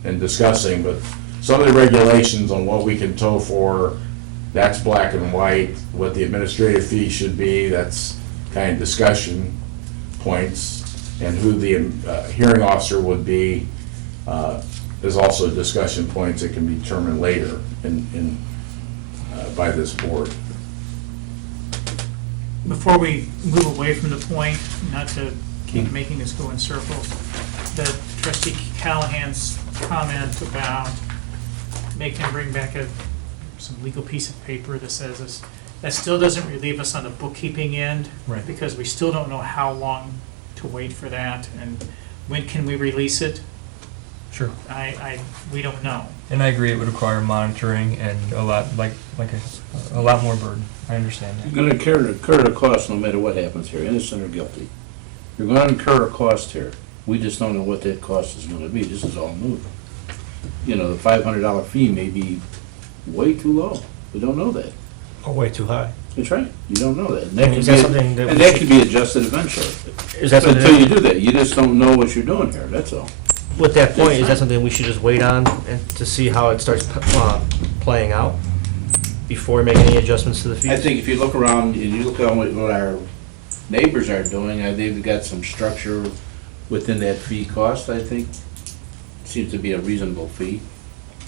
and discussing, but some of the regulations on what we can tow for, that's black and white. What the administrative fee should be, that's kind of discussion points. And who the hearing officer would be is also discussion points that can be determined later by this board. Before we move away from the point, not to keep making this go in circles, the trustee Callahan's comment about making him bring back some legal piece of paper that says this, that still doesn't relieve us on the bookkeeping end. Right. Because we still don't know how long to wait for that, and when can we release it? Sure. We don't know. And I agree, it would require monitoring and a lot, a lot more burden. I understand that. You're gonna incur the cost no matter what happens here, innocent or guilty. You're gonna incur a cost here. We just don't know what that cost is gonna be. This is all new. You know, the $500 fee may be way too low. We don't know that. Or way too high. That's right. You don't know that. And I mean, is that something that and we that should- could be adjusted eventually. Is that something? Until you do that, you just don't know what you're doing here, that's all. With that point, is that something we should just wait on and to see how it starts playing out before we make any adjustments to the fees? I think if you look around and you look at what our neighbors are doing, they've got some structure within that fee cost, I think. Seems to be a reasonable fee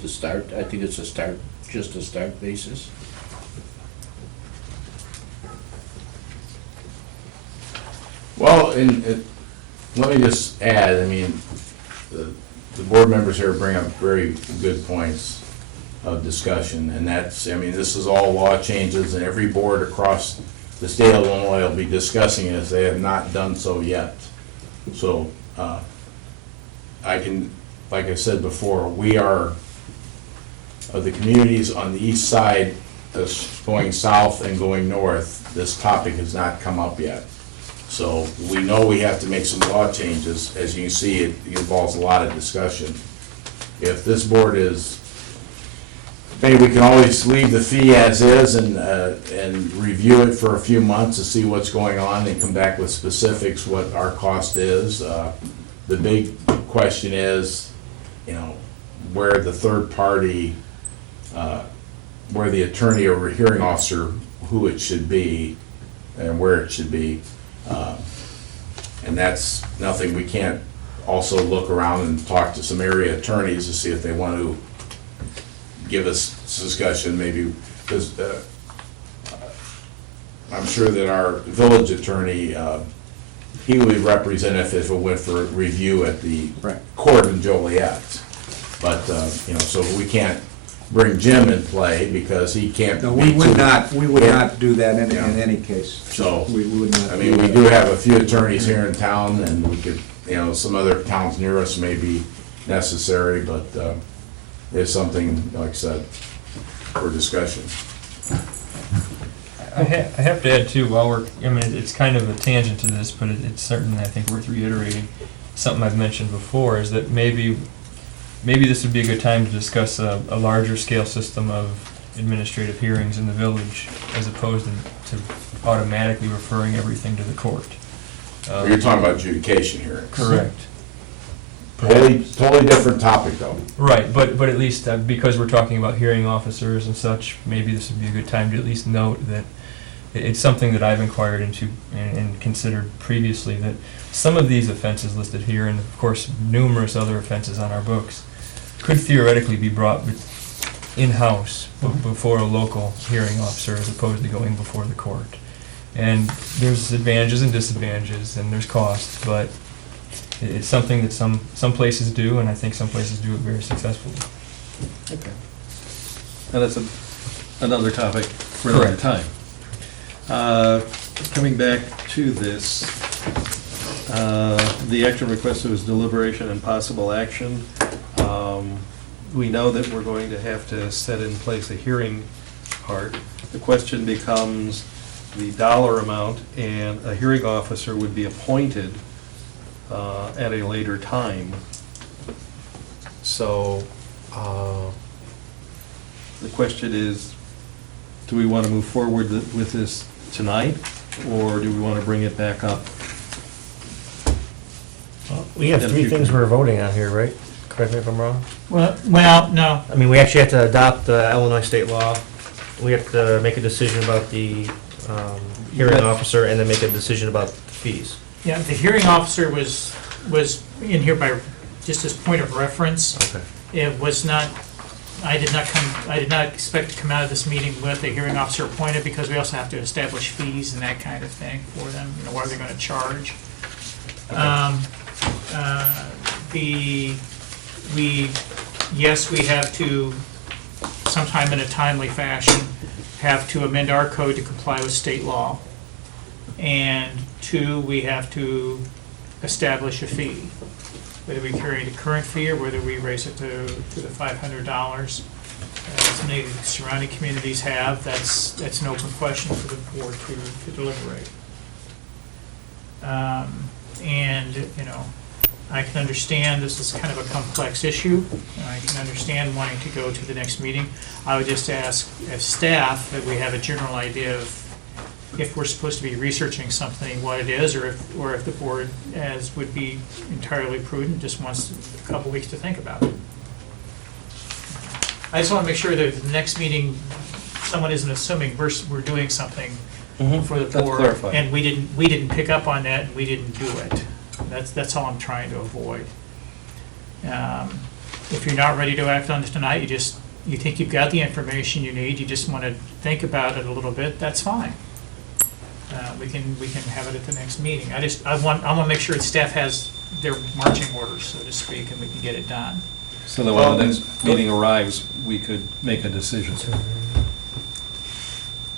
to start. I think it's just a start basis. Well, let me just add, I mean, the board members here bring up very good points of discussion, and that's, I mean, this is all law changes, and every board across the state of Illinois will be discussing it, as they have not done so yet. So, I can, like I said before, we are, of the communities on the east side, that's going south and going north, this topic has not come up yet. So we know we have to make some law changes. As you can see, it involves a lot of discussion. If this board is, maybe we can always leave the fee as is and review it for a few months to see what's going on and come back with specifics, what our cost is. The big question is, you know, where the third party, where the attorney or hearing officer, who it should be and where it should be. And that's nothing, we can't also look around and talk to some area attorneys to see if they want to give us discussion, maybe, because I'm sure that our village attorney, he would represent if it went for review at the court in Joliet. But, you know, so we can't bring Jim in play because he can't be No, we would too- not do that in Yeah. any case. So, We would not. I mean, we do have a few attorneys here in town, and we could, you know, some other towns near us may be necessary, but it's something, like I said, for discussion. I have to add too, while I mean, it's kind of a tangent to this, but it's certainly, I think, worth reiterating. Something I've mentioned before is that maybe this would be a good time to discuss a larger scale system of administrative hearings in the village, as opposed to automatically referring everything to the court. You're talking about adjudication hearings. Correct. Totally different topic, though. Right, but at least because we're talking about hearing officers and such, maybe this would be a good time to at least note that it's something that I've inquired into and considered previously, that some of these offenses listed here, and of course numerous other offenses on our books, could theoretically be brought in-house before a local hearing officer as opposed to going before the court. And there's advantages and disadvantages, and there's costs, but it's something that some places do, and I think some places do it very successfully. Okay. And that's another topic for another Correct. time. Coming back to this, the action requested was deliberation and possible action. We know that we're going to have to set in place a hearing part. The question becomes the dollar amount, and a hearing officer would be appointed at a later time. So, the question is, do we want to move forward with this tonight, or do we want to bring it back up? We have In the three future. things we're voting on here, right? Correct me if I'm wrong. Well, no, I mean, we actually have to adopt the Illinois state law. We have to make a decision about the hearing officer and then make a decision about fees. yeah, the hearing officer was in here by, just as point of reference. Okay. It was not, I did not expect to come out of this meeting with a hearing officer appointed, because we also have to establish fees and that kind of thing for them, you know, what are they gonna charge? Yes, we have to, sometime in a timely fashion, have to amend our code to comply with state law. And two, we have to establish a fee, whether we carry the current fee or whether we raise it to the $500. As many of the surrounding communities have, that's an open question for the board to deliberate. And, you know, I can understand this is kind of a complex issue. I can understand wanting to go to the next meeting. I would just ask as staff that we have a general idea of if we're supposed to be researching something, what it is, or if the board, as would be entirely prudent, just wants a couple weeks to think about it. I just want to make sure that at the next meeting, someone isn't assuming we're doing something for the That's board. clarified. And we didn't pick up on that, and we didn't do it. That's all I'm trying to avoid. If you're not ready to act on it tonight, you think you've got the information you need, you just want to think about it a little bit, that's fine. We can have it at the next meeting. I want to make sure that staff has their marching orders, so to speak, and we can get it done. So that when the next meeting arrives, we could make a decision.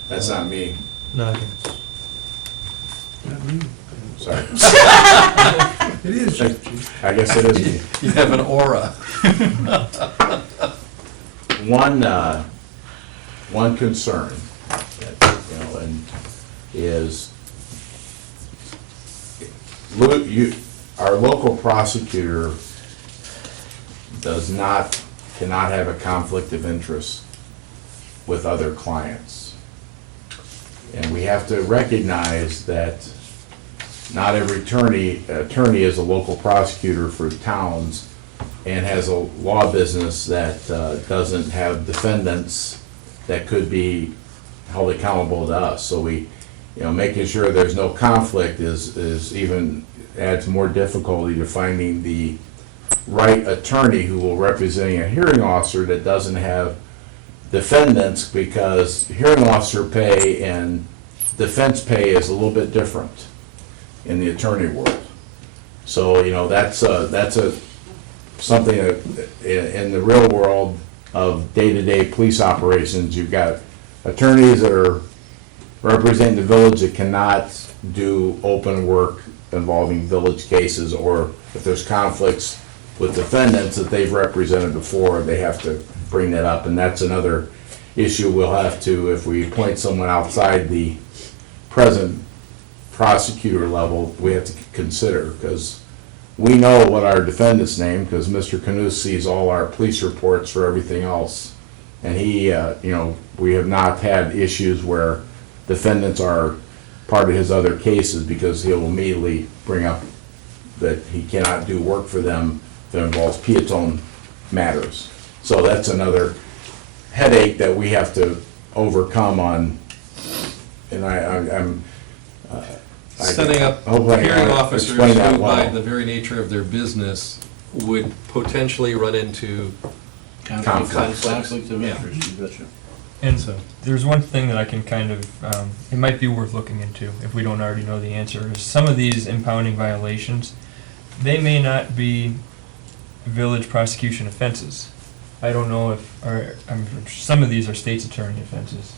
That's not me, No, I think it's. sorry. It is, Chief. I guess it is me. You have an aura. One concern, that, you know, and is, our local prosecutor cannot have a conflict of interest with other clients. And we have to recognize that not every attorney is a local prosecutor for towns and has a law business that doesn't have defendants that could be held accountable to us. So making sure there's no conflict is even adds more difficulty to finding the right attorney who will represent a hearing officer that doesn't have defendants, because hearing officer pay and defense pay is a little bit different in the attorney world. So, that's something that in the real world of day-to-day police operations, you've got attorneys that are representing the village that cannot do open work involving village cases, or if there's conflicts with defendants that they've represented before, they have to bring that up. And that's another issue we'll have to, if we appoint someone outside the present prosecutor level, we have to consider, because we know what our defendant's name, because Mr. Canoose sees all our police reports for everything else. And he, we have not had issues where defendants are part of his other cases, because he'll immediately bring up that he cannot do work for them that involves Peotone matters. So that's another headache that we have to overcome on, and I'm Setting up hopefully I hearing can officers explain that who, by well. the very nature of their business, would potentially run into conflicts. Conflict of interest, you betcha. And so, there's one thing that I can kind of, it might be worth looking into, if we don't already know the answer, is some of these impounding violations, they may not be village prosecution offenses. I don't know if, some of these are state's attorney offenses.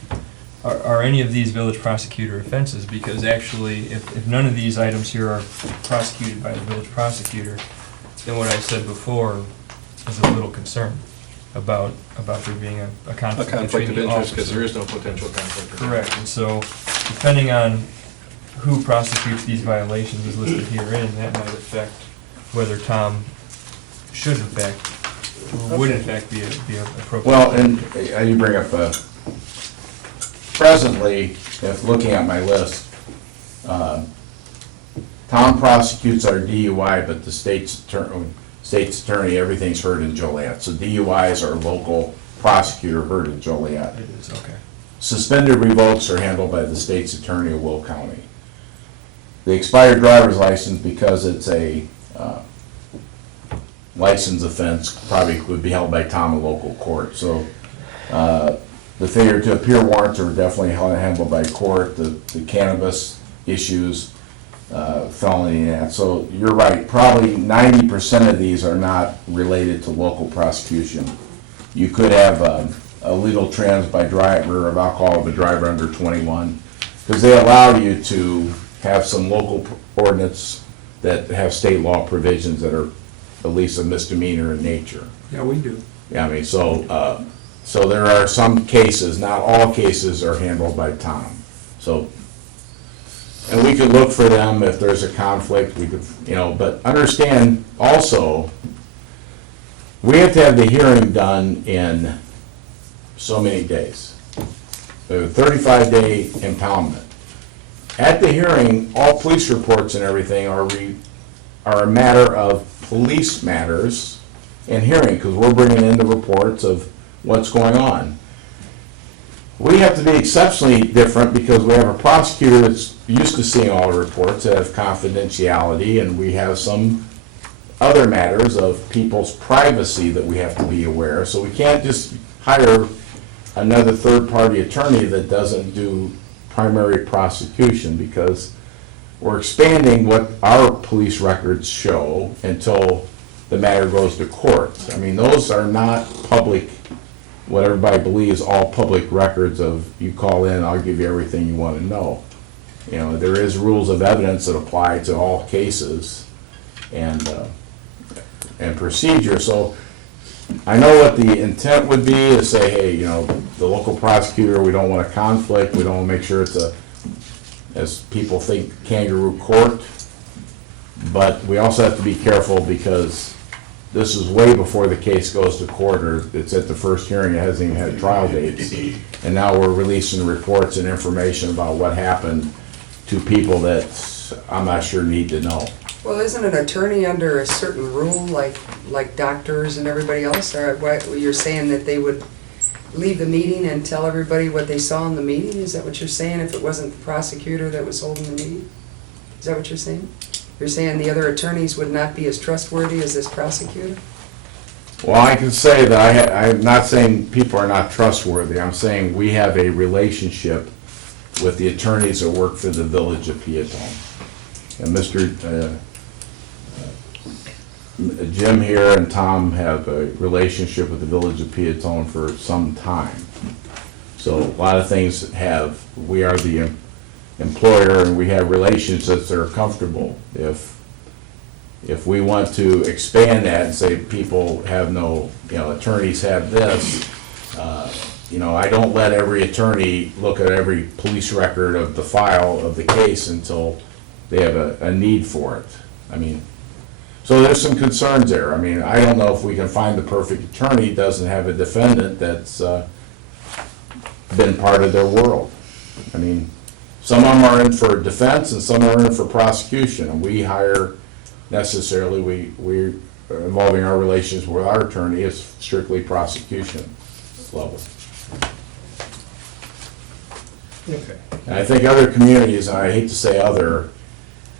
Are any of these village prosecutor offenses? Because actually, if none of these items here are prosecuted by the village prosecutor, then what I said before is a little concern about there being a A conflict conflict between of the interest, because officers. there is no potential conflict. of interest. Correct, and so depending on who prosecutes these violations is listed herein, that might affect whether Tom should in fact, or would in fact be appropriate. Well, and you bring up, presently, if looking at my list, Tom prosecutes our DUI, but the state's attorney, everything's heard in Joliet. So DUI is our local prosecutor heard in Joliet. It is, okay. Suspended revokes are handled by the state's attorney of Will County. The expired driver's license, because it's a license offense, probably would be held by Tom in local court. So the failure to appear warrants are definitely handled by court. The cannabis issues, felony and that. So you're right, probably 90% of these are not related to local prosecution. You could have illegal trans by driver of alcohol of a driver under 21, because they allow you to have some local ordinance that have state law provisions that are at least a misdemeanor in nature. Yeah, we do. Yeah, I mean, so there are some cases, not all cases are handled by Tom. So, and we could look for them if there's a conflict, we could, but understand also, we have to have the hearing done in so many days. A 35-day impoundment. At the hearing, all police reports and everything are a matter of police matters and hearing, because we're bringing in the reports of what's going on. We have to be exceptionally different because we have a prosecutor that's used to seeing all the reports that have confidentiality, and we have some other matters of people's privacy that we have to be aware. So we can't just hire another third-party attorney that doesn't do primary prosecution, because we're expanding what our police records show until the matter goes to court. I mean, those are not public, what everybody believes, all public records of you call in, I'll give you everything you want to know. There is rules of evidence that apply to all cases and procedure. So I know what the intent would be, to say, hey, the local prosecutor, we don't want a conflict, we don't want to make sure it's as people think, kangaroo court. But we also have to be careful, because this is way before the case goes to court, or it's at the first hearing, it hasn't even had trial dates. And now we're releasing reports and information about what happened to people that I'm not sure need to know. Well, isn't an attorney under a certain rule, like doctors and everybody else? Or what, you're saying that they would leave the meeting and tell everybody what they saw in the meeting? Is that what you're saying, if it wasn't the prosecutor that was holding the meeting? Is that what you're saying? You're saying the other attorneys would not be as trustworthy as this prosecutor? Well, I can say that I'm not saying people are not trustworthy. I'm saying we have a relationship with the attorneys that work for the village of Peotone. And Mr. Jim here and Tom have a relationship with the village of Peotone for some time. So a lot of things we are the employer, and we have relationships that are comfortable. If we want to expand that and say people have no, attorneys have this, I don't let every attorney look at every police record of the file of the case until they have a need for it. I mean, so there's some concerns there. I mean, I don't know if we can find the perfect attorney, doesn't have a defendant that's been part of their world. I mean, some of them are in for defense and some are in for prosecution, and we hire necessarily, we're involving our relations with our attorney is strictly prosecution level. Okay. And I think other communities, and I hate to say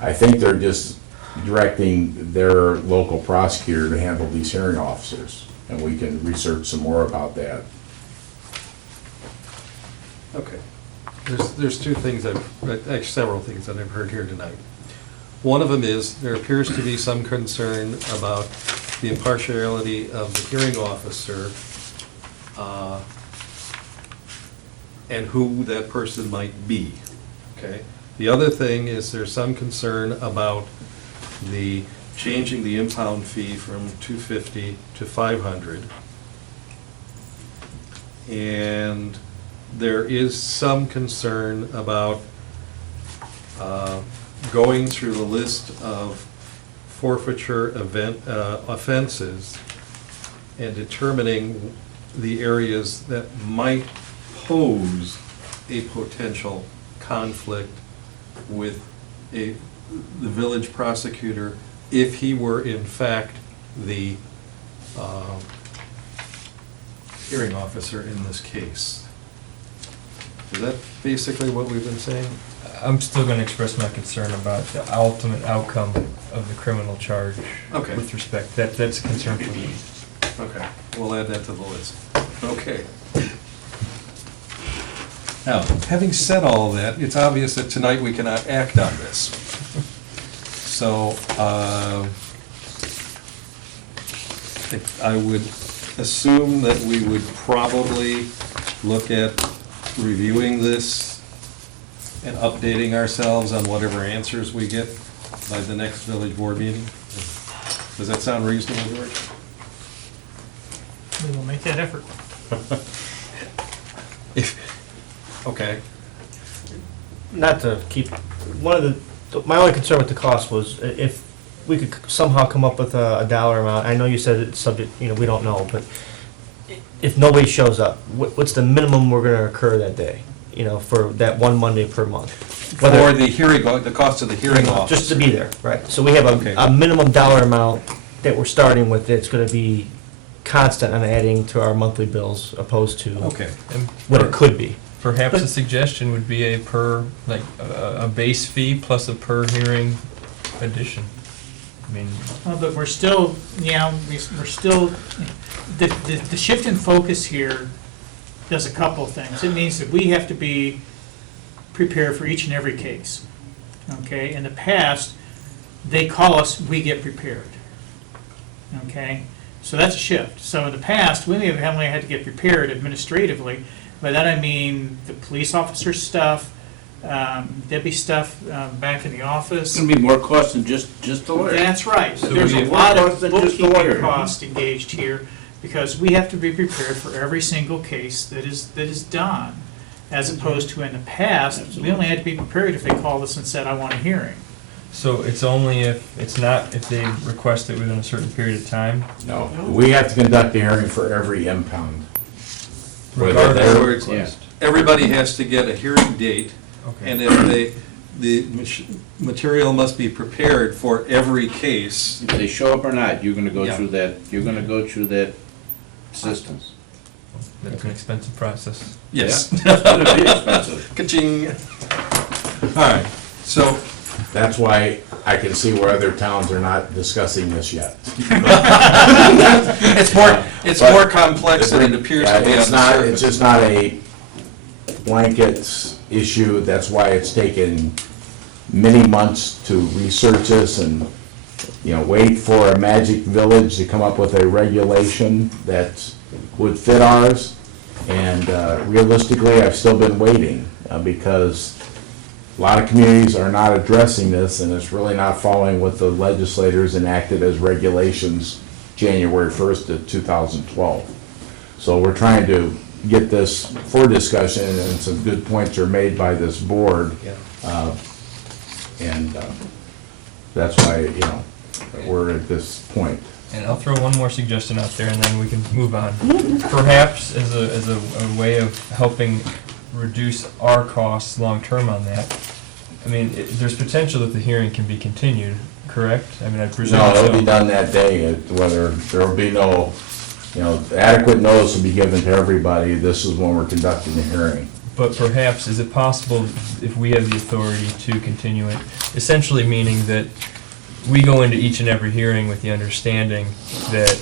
I think they're just directing their local prosecutor to handle these hearing officers. and we can research some more about that. Okay. There's two things actually several things that I've heard here tonight. One of them is, there appears to be some concern about the impartiality of the hearing officer, and who that person might be, okay? The other thing is, there's some concern about the changing the impound fee from $250 to $500. And there is some concern about going through the list of forfeiture offenses and determining the areas that might pose a potential conflict with the village prosecutor if he were in fact the hearing officer in this case. Is that basically what we've been saying? I'm still gonna express my concern about the ultimate outcome of the criminal charge. Okay. With respect, that's a concern for me. Okay, we'll add that to the list. Okay. Now, having said all of that, it's obvious that tonight we cannot act on this. So, I would assume that we would probably look at reviewing this and updating ourselves on whatever answers we get by the next village board meeting. Does that sound reasonable, George? We will make that effort. Okay. Not to keep, my only concern with the cost was if we could somehow come up with a dollar amount. I know you said it's subject, we don't know, but if nobody shows up, what's the minimum we're gonna incur that day? For that one Monday per month? For the hearing, the cost of the hearing officer. Just to be there, right? So we have Okay. a minimum dollar amount that we're starting with that's gonna be constant on adding to our monthly bills opposed to Okay. And what it could be. perhaps a suggestion would be a base fee plus a per hearing addition. I mean, Well, but we're still, we're still, the shift in focus here does a couple of things. It means that we have to be prepared for each and every case. Okay, in the past, they call us, we get prepared. Okay, so that's a shift. So in the past, we haven't only had to get prepared administratively. By that I mean the police officer stuff, Debbie stuff back in the office. It's gonna be more cost than just the lawyer. That's right. So There's we a have lot more of cost than just the lawyer. bookkeeping cost engaged here, because we have to be prepared for every single case that is done, as opposed to in the past, we only had to be prepared if they called us and said, I want a hearing. so it's only if they request it within a certain period of time? No, we have to conduct a hearing for every impound. Regardless of Whether- request. Everybody has to get a hearing date, Okay. and if the material must be prepared for every case. If they show up or not, you're gonna go Yeah. through that system. That's an expensive process. Yes. It's gonna be expensive. Ka-ching. All right, so, That's why I can see where other towns are not discussing this yet. it's more complex than it appears to be on It's the not, surface. it's just not a blanket issue. That's why it's taken many months to research this and, wait for a magic village to come up with a regulation that would fit ours. And realistically, I've still been waiting because a lot of communities are not addressing this, and it's really not following what the legislators enacted as regulations January 1st of 2012. So we're trying to get this for discussion, and some good points are made by this board. Yeah. And that's why, we're at this point. And I'll throw one more suggestion out there, and then we can move on. Perhaps as a way of helping reduce our costs long-term on that, I mean, there's potential that the hearing can be continued, correct? I mean, I presume No, so. it'll be done that day, whether, there will be no, adequate notice will be given to everybody. This is when we're conducting the hearing. But perhaps, is it possible, if we have the authority to continue it, essentially meaning that we go into each and every hearing with the understanding that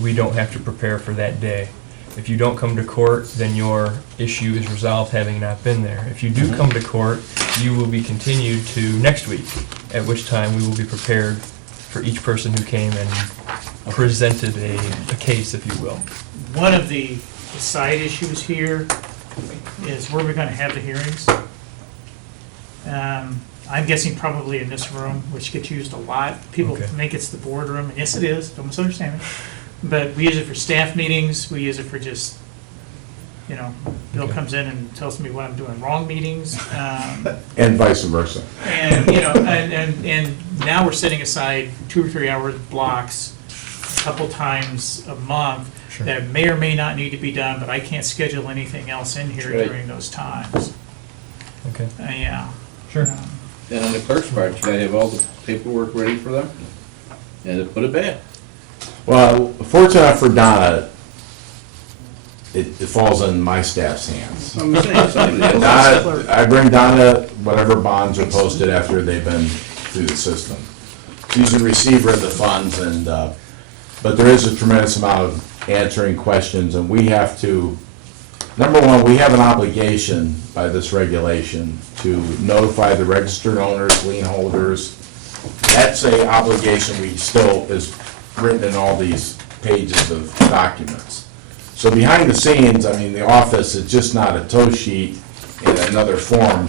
we don't have to prepare for that day. If you don't come to court, then your issue is resolved having not been there. If you do come to court, you will be continued to next week, at which time we will be prepared for each person who came and presented a case, if you will. One of the side issues here is where we're gonna have the hearings. I'm guessing probably in this room, which gets used a lot. People Okay. think it's the boardroom, and yes, it is, don't misunderstand me. But we use it for staff meetings, we use it for just, Bill Okay. comes in and tells me what I'm doing wrong meetings. And vice versa. And, and now we're setting aside 2 or 3 hour blocks a couple times a month Sure. that may or may not need to be done, but I can't schedule anything else in here Right. during those times. Okay. Yeah. Sure. And on the clerk's part, you gotta have all the paperwork ready for them, and to put it back. Well, fortunate for Donna, it falls in my staff's hands. I'm saying, somebody And else. Donna, I bring Donna whatever bonds are posted after they've been through the system. She's the receiver of the funds, and, but there is a tremendous amount of answering questions, and we have to, number one, we have an obligation by this regulation to notify the registered owners, lien holders. That's a obligation we still is written in all these pages of documents. So behind the scenes, I mean, the office is just not a tow sheet in another form.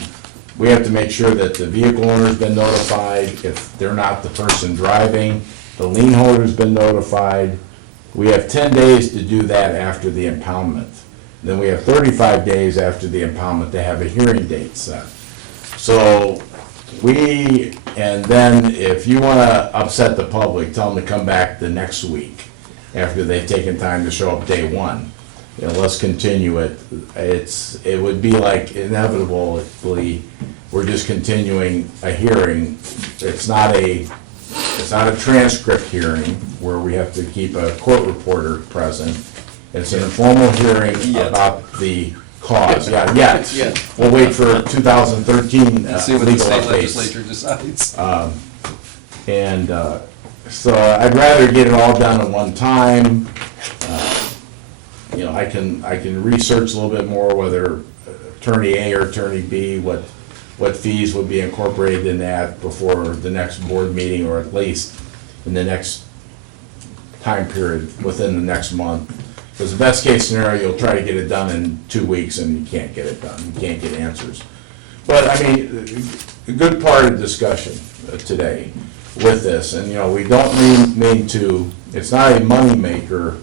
We have to make sure that the vehicle owner's been notified, if they're not the person driving, the lien holder's been notified. We have 10 days to do that after the impoundment. Then we have 35 days after the impoundment to have a hearing date set. So and then if you wanna upset the public, tell them to come back the next week after they've taken time to show up day one. Let's continue it. It would be like inevitably, we're just continuing a hearing. It's not a transcript hearing where we have to keep a court reporter present. It's an informal hearing about the cause. Yeah, yet. We'll wait for 2013 And see what the legal state updates. legislature decides. So I'd rather get it all done at one time. I can research a little bit more whether attorney A or attorney B, what fees would be incorporated in that before the next board meeting, or at least in the next time period, within the next month. Because the best case scenario, you'll try to get it done in 2 weeks and you can't get it done, you can't get answers. But I mean, a good part of the discussion today with this, and we don't mean to, it's not a moneymaker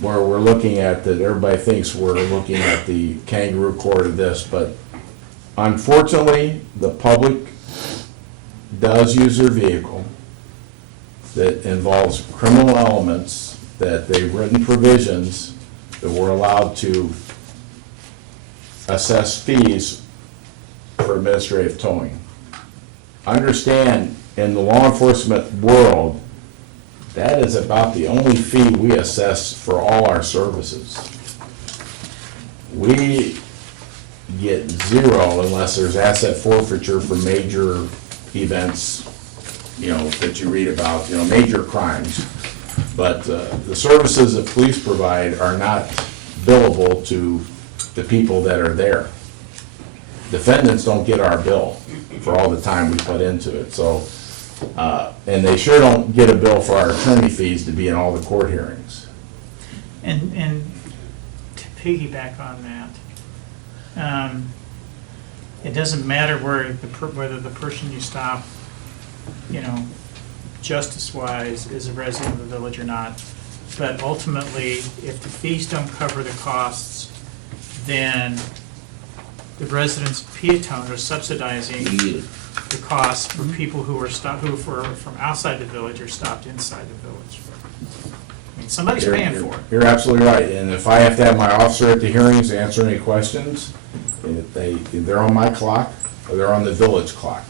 where we're looking at that everybody thinks we're looking at the kangaroo court of this, but unfortunately, the public does use their vehicle that involves criminal elements, that they've written provisions that we're allowed to assess fees for administrative towing. Understand, in the law enforcement world, that is about the only fee we assess for all our services. We get zero unless there's asset forfeiture for major events, that you read about, major crimes. But the services that police provide are not billable to the people that are there. Defendants don't get our bill for all the time we put into it, so, and they sure don't get a bill for our attorney fees to be in all the court hearings. And to piggyback on that, it doesn't matter whether the person you stop, justice-wise is a resident of the village or not. But ultimately, if the fees don't cover the costs, then the residents of Peotone are subsidizing the costs for people who are from outside the village or stopped inside the village. I mean, somebody's paying for it. You're absolutely right, and if I have to have my officer at the hearings answer any questions, they're on my clock, or they're on the village clock.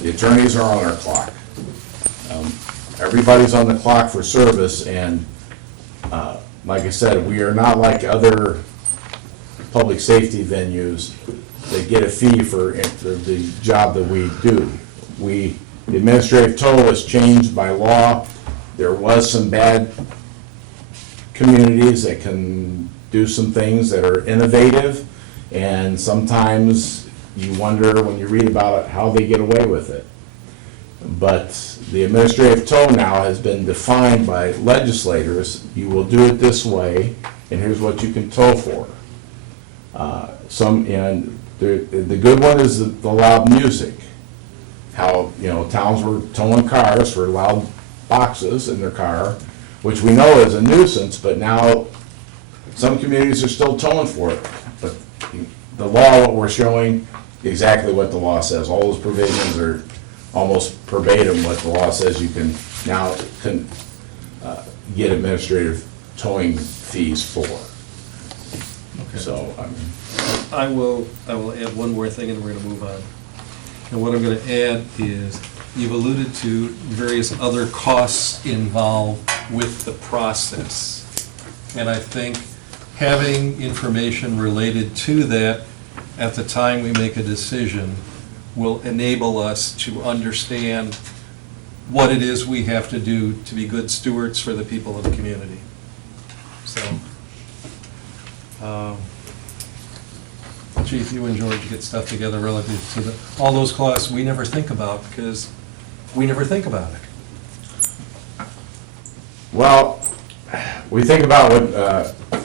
The attorneys are on our clock. Everybody's on the clock for service, and like I said, we are not like other public safety venues that get a fee for the job that we do. The administrative toll was changed by law. There was some bad communities that can do some things that are innovative, and sometimes you wonder when you read about it how they get away with it. But the administrative tow now has been defined by legislators. You will do it this way, and here's what you can tow for. The good one is the loud music. How, towns were towing cars for loud boxes in their car, which we know is a nuisance, but now some communities are still towing for it. But the law, what we're showing, exactly what the law says. All those provisions are almost verbatim what the law says you can now get administrative towing fees for. So, I will add one more thing and we're gonna move on. And what I'm gonna add is, you've alluded to various other costs involved with the process. And I think having information related to that at the time we make a decision will enable us to understand what it is we have to do to be good stewards for the people of the community. So, Chief, you and George get stuff together relative to all those costs we never think about, because we never think about it. well, we think about what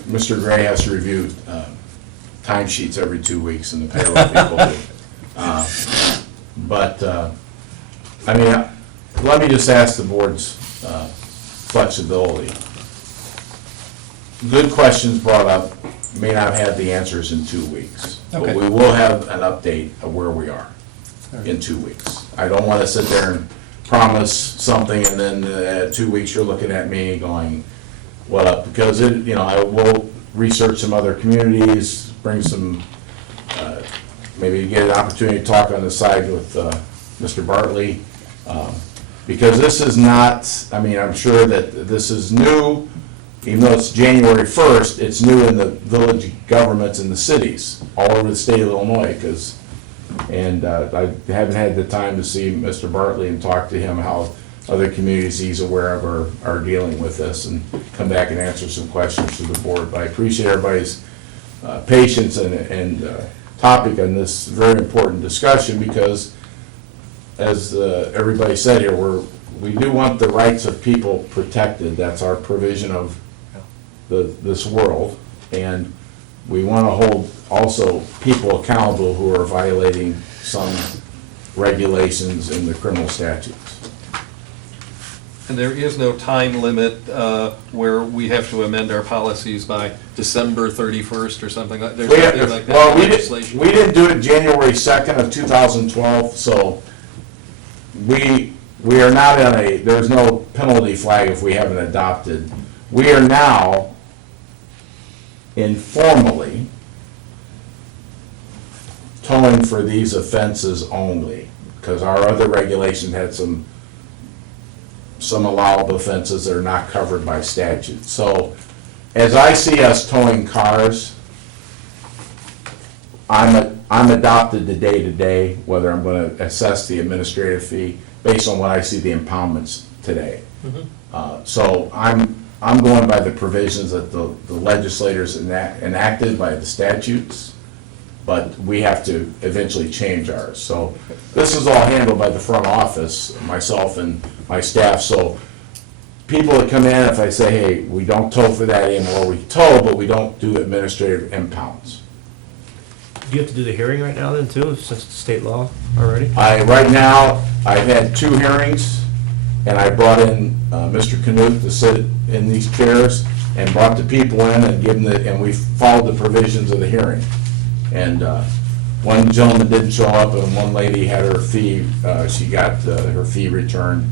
Mr. Gray has to review timesheets every 2 weeks, and the payroll people do. But, let me just ask the board's flexibility. Good questions brought up, may not have the answers in 2 weeks. Okay. But we will have an update of where we are in 2 weeks. I don't want to sit there and promise something, and then at 2 weeks, you're looking at me going, what up? Because I will research some other communities, bring some, maybe get an opportunity to talk on the side with Mr. Bartley. Because this is not, I'm sure that this is new, even though it's January 1st, it's new in the village governments in the cities, all over the state of Illinois, and I haven't had the time to see Mr. Bartley and talk to him how other communities he's aware of are dealing with this, and come back and answer some questions to the board. But I appreciate everybody's patience and topic on this very important discussion, because as everybody said here, we do want the rights of people protected. That's our provision of this world, and we want to hold also people accountable who are violating some regulations in the criminal statutes. And there is no time limit where we have to amend our policies by December 31st or something like, there's nothing like that Well, in legislation. we didn't do it January 2nd of 2012, so we are not there's no penalty flag if we haven't adopted. We are now informally towing for these offenses only, because our other regulation had some allowable offenses that are not covered by statute. So as I see us towing cars, I'm adopted to day, whether I'm going to assess the administrative fee based on what I see the impoundments today. So I'm going by the provisions that the legislators enacted by the statutes, but we have to eventually change ours. So this is all handled by the front office, myself and my staff. So people that come in, if I say, hey, we don't tow for that anymore, we tow, but we don't do administrative impounds. Do you have to do the hearing right now then too, since it's state law already? Right now, I've had 2 hearings, and I brought in Mr. Canute to sit in these chairs, and brought the people in and given and we followed the provisions of the hearing. And one gentleman didn't show up, and one lady had her fee, she got her fee returned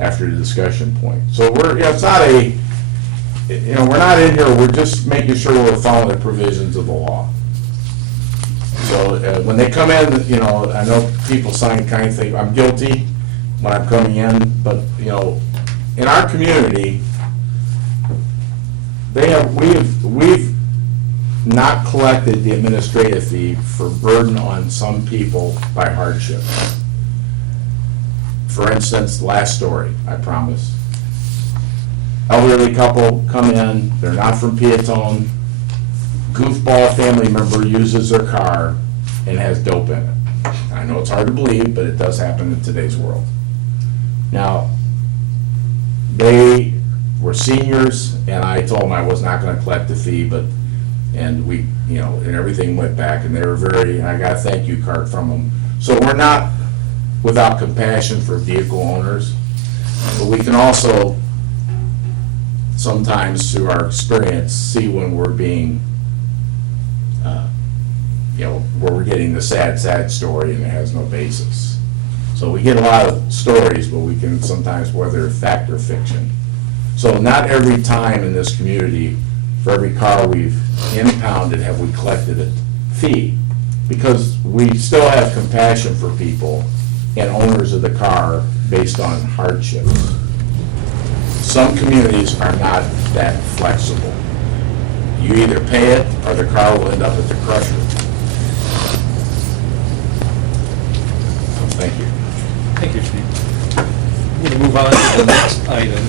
after the discussion point. So it's not we're not in here, we're just making sure we're following the provisions of the law. So when they come in, I know people kind of think I'm guilty when I'm coming in, but, in our community, we've not collected the administrative fee for burden on some people by hardship. For instance, last story, I promise. elderly couple come in, they're not from Peotone, goofball family member uses their car and has dope in it. I know it's hard to believe, but it does happen in today's world. Now, they were seniors, and I told them I was not gonna collect the fee, and we, and everything went back, and they were and I got a thank you card from them. So we're not without compassion for vehicle owners, but we can also sometimes, through our experience, see when we're being, where we're getting the sad story and it has no basis. So we get a lot of stories, but we can sometimes, whether fact or fiction. So not every time in this community, for every car we've impounded, have we collected a fee. Because we still have compassion for people and owners of the car based on hardships. Some communities are not that flexible. You either pay it or the car will end up at the crusher. Thank you. Thank you, Steve. We're going to move on to the next item,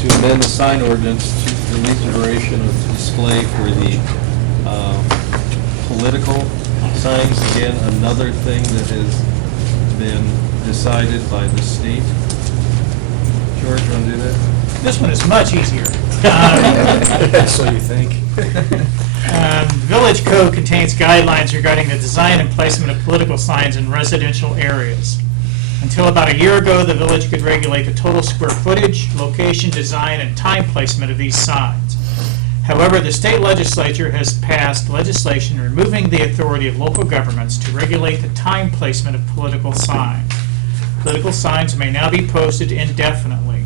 to amend the sign ordinance to delete the duration of the display for the political signs. Again, another thing that has been decided by the state. George, you want to do that? This one is much easier. So you think? The Village Code contains guidelines regarding the design and placement of political signs in residential areas. Until about a year ago, the village could regulate the total square footage, location, design, and time placement of these signs. However, the state legislature has passed legislation removing the authority of local governments to regulate the time placement of political signs. Political signs may now be posted indefinitely.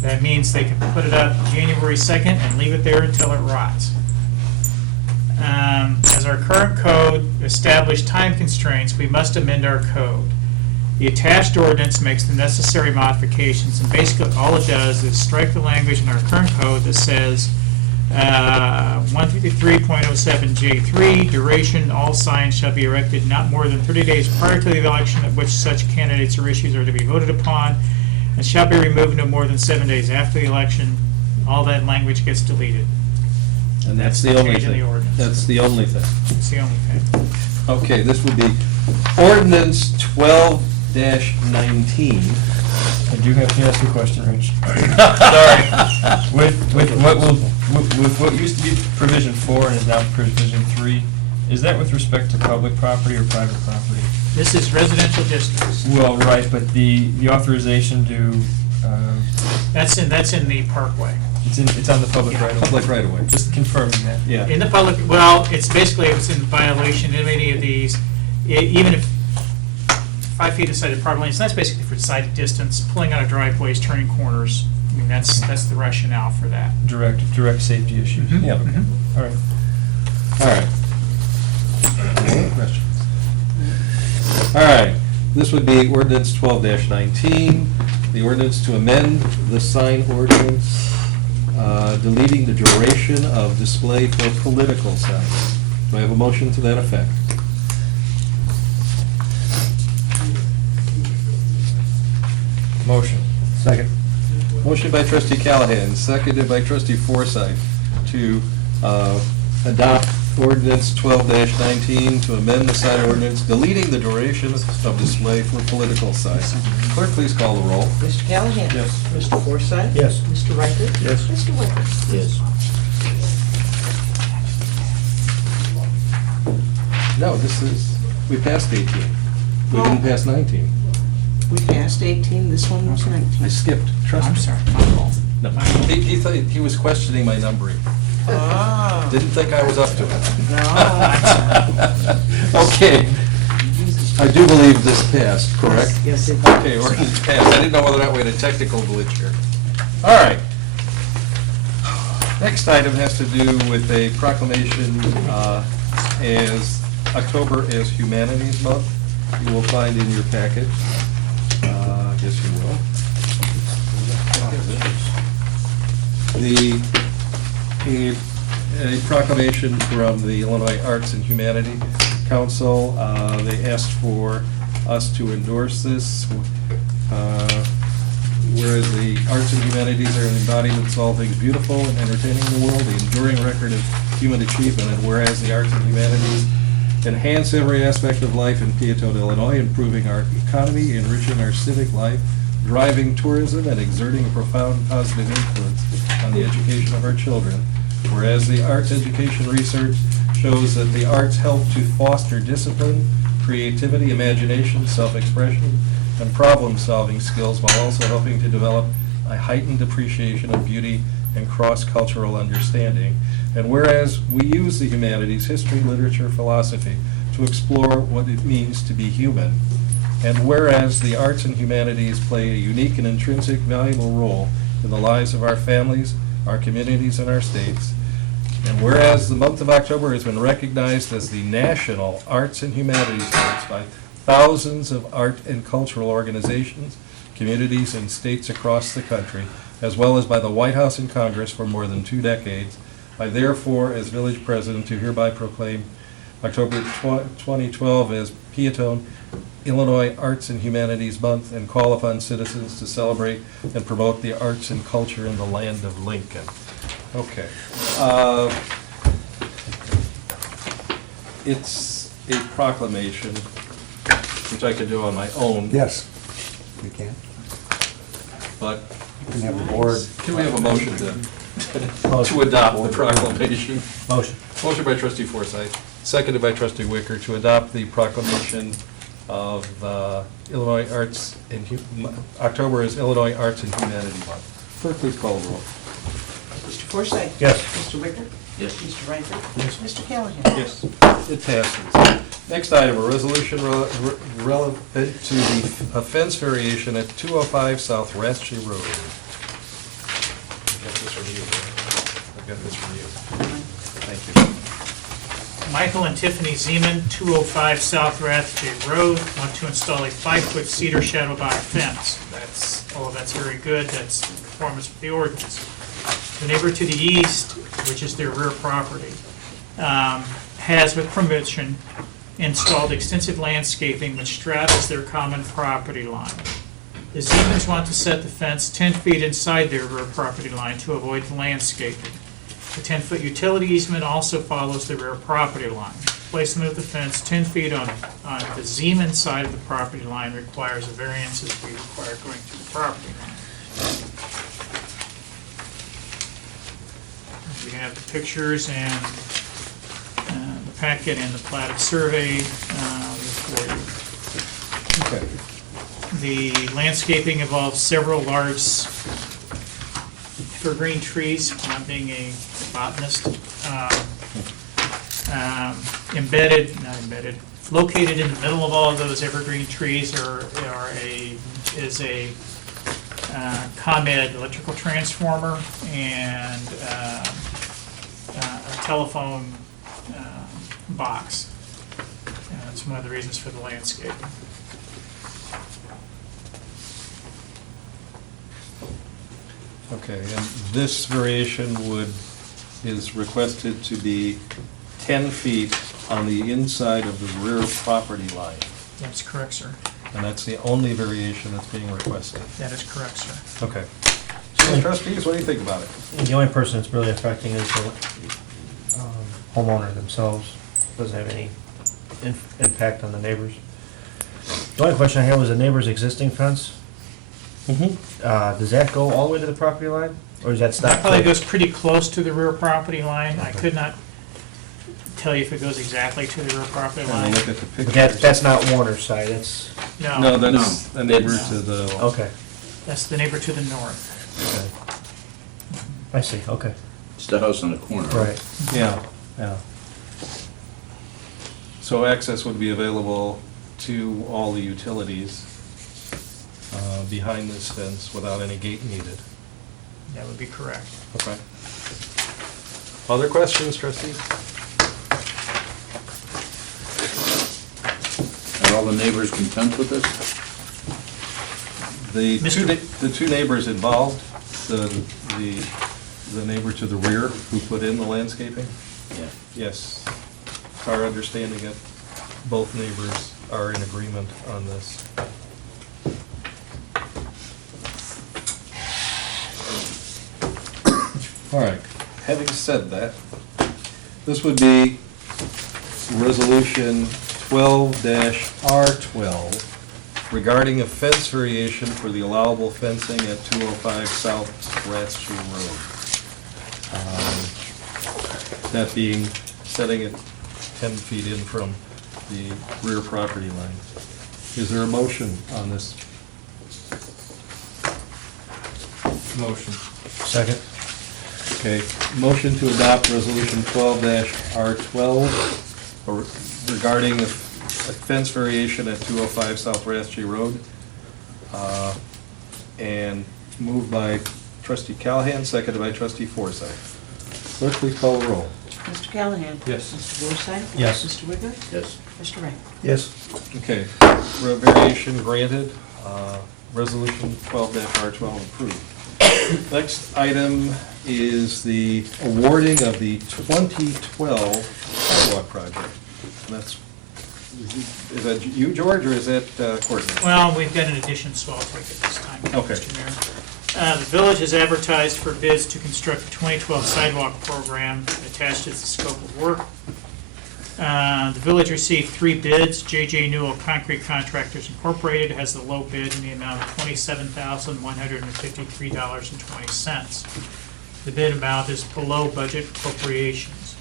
That means they can put it up January 2nd and leave it there until it rots. As our current code established time constraints, we must amend our code. The attached ordinance makes the necessary modifications, and basically all it does is strike the language in our current code that says 153.07J3, duration, all signs shall be erected not more than 30 days prior to the election at which such candidates or issues are to be voted upon, and shall be removed no more than 7 days after the election. All that language gets deleted. And that's the only Change in the thing. ordinance. That's the only thing. It's the only thing. Okay, this would be ordinance 12-19. I do have to ask a question, Rich. Sorry. With what used to be provision 4 and is now provision 3, is that with respect to public property or private property? This is residential districts. Well, right, but the authorization to, That's in the parkway. it's on the public right of way. Public right away. Just confirming that. Yeah. In the public, well, it's basically, it's in violation of any of these, even if 5 feet inside the property lines, that's basically for sight distance, pulling out of driveways, turning corners. I mean, that's the rationale for that. Direct safety issues. Mhm, Yeah, okay. mhm. All right. All right. Any other questions? All right, this would be ordinance 12-19, the ordinance to amend the sign ordinance, deleting the duration of display for political signs. Do I have a motion to that effect? Motion. Second. Motion by trustee Callahan, seconded by trustee Forsythe to adopt ordinance 12-19 to amend the sign ordinance, deleting the duration of display for political signs. Clerk, please call the roll. Mr. Callahan? Yes. Mr. Forsythe? Yes. Mr. Riker? Yes. Mr. Wicker? Yes. No, we passed 18. We didn't pass 19. We passed 18, this one was 19. I skipped, trust me. I'm sorry, my fault. No, he thought, he was questioning my numbering. Oh. Didn't think I was up to it. No. Okay. I do believe this passed, correct? Yes, it did. Okay, ordinance passed. I didn't know whether or not we had a technical glitch here. All right. Next item has to do with a proclamation as October as Humanities Month. You will find in your packet. Yes, you will. A proclamation from the Illinois Arts and Humanity Council. They asked for us to endorse this. whereas the arts and humanities are an embodiment of all things beautiful and entertaining in the world, the enduring record of human achievement, and whereas the arts and humanities enhance every aspect of life in Peotone, Illinois, improving our economy, enriching our civic life, driving tourism, and exerting a profound positive influence on the education of our children. Whereas the arts education research shows that the arts help to foster discipline, creativity, imagination, self-expression, and problem-solving skills, while also helping to develop a heightened appreciation of beauty and cross-cultural understanding. And whereas we use the humanities, history, literature, philosophy, to explore what it means to be human. And whereas the arts and humanities play a unique and intrinsic valuable role in the lives of our families, our communities, and our states. And whereas the month of October has been recognized as the National Arts and Humanities Month by thousands of art and cultural organizations, communities, and states across the country, as well as by the White House and Congress for more than 2 decades, I therefore, as village president, do hereby proclaim October 2012 as Peotone, Illinois Arts and Humanities Month, and call upon citizens to celebrate and promote the arts and culture in the land of Lincoln. Okay. It's a proclamation, which I could do on my own. Yes, we can. But You can have the board. can we have a motion to adopt the proclamation? Motion. Motion by trustee Forsythe, seconded by trustee Wicker, to adopt the proclamation of Illinois Arts and October is Illinois Arts and Humanities Month. Clerk, please call the roll. Mr. Forsythe? Yes. Mr. Wicker? Yes. Mr. Riker? Yes. Mr. Callahan? Yes. It passes. Next item, a resolution relevant to the offense variation at 205 South Rastrey Road. I've got this from you. I've got this from you. Thank you. Michael and Tiffany Zeman, 205 South Rathje Road, want to install a 5-foot cedar shadow box fence. That's very good, that's in conformance with the ordinance. The neighbor to the east, which is their rear property, has, with permission, installed extensive landscaping which straddles their common property line. The Zemans want to set the fence 10 feet inside their rear property line to avoid the landscaping. The 10-foot utility easement also follows the rear property line. Placement of the fence 10 feet on the Zeman side of the property line requires a variance as we require going to the property line. We have the pictures and the packet and the platted survey for you. Okay. The landscaping involves several large evergreen trees, not being a botanist, located in the middle of all of those evergreen trees is a ComEd electrical transformer and a telephone box. That's one of the reasons for the landscaping. Okay, and this variation is requested to be 10 feet on the inside of the rear property line. That's correct, sir. And that's the only variation that's being requested. That is correct, sir. Okay. So trustees, what do you think about it? The only person it's really affecting is the homeowner themselves. Doesn't have any impact on the neighbors. The only question I had was the neighbor's existing fence. Does that go all the way to the property line, or does that stop? That probably goes pretty close to the rear property line. I could not tell you if it goes exactly to the rear property And line. we'll look at the But pictures. that's not Warner's side, that's, No, that's the neighbor It's- to the, okay, That's the neighbor to the north. okay. I see, okay, It's the house on the corner. right. yeah. So access would be available to all the utilities behind this fence without any gate needed. That would be correct. Okay. Other questions, trustees? Are all the neighbors content with this? The two neighbors involved, the neighbor to the rear who put in the landscaping, Yeah. yes. It's our understanding that both neighbors are in agreement on this. All right, having said that, this would be Resolution 12-R12 regarding a fence variation for the allowable fencing at 205 South Ratchie Road. That being, setting it 10 feet in from the rear property line. Is there a motion on this? Motion. Second. Okay, motion to adopt Resolution 12-R12 regarding a fence variation at 205 South Ratchie Road. And moved by trustee Callahan, seconded by trustee Forsythe. Clerk, please call the roll. Mr. Callahan? Yes. Mr. Forsythe? Yes. Mr. Wicker? Yes. Mr. Wright? Yes. Okay, variation granted, resolution 12-R12 approved. Next item is the awarding of the 2012 sidewalk project. And that's, is that you, George, or is that Courtney? Well, we've got an addition, so I'll take it this time, Okay. Mr. Mayor. The village has advertised for bids to construct a 2012 sidewalk program. Attached is the scope of work. The village received 3 bids. J.J. Newell Concrete Contractors Incorporated has the low bid in the amount of $27,153.20. The bid amount is below budget appropriations.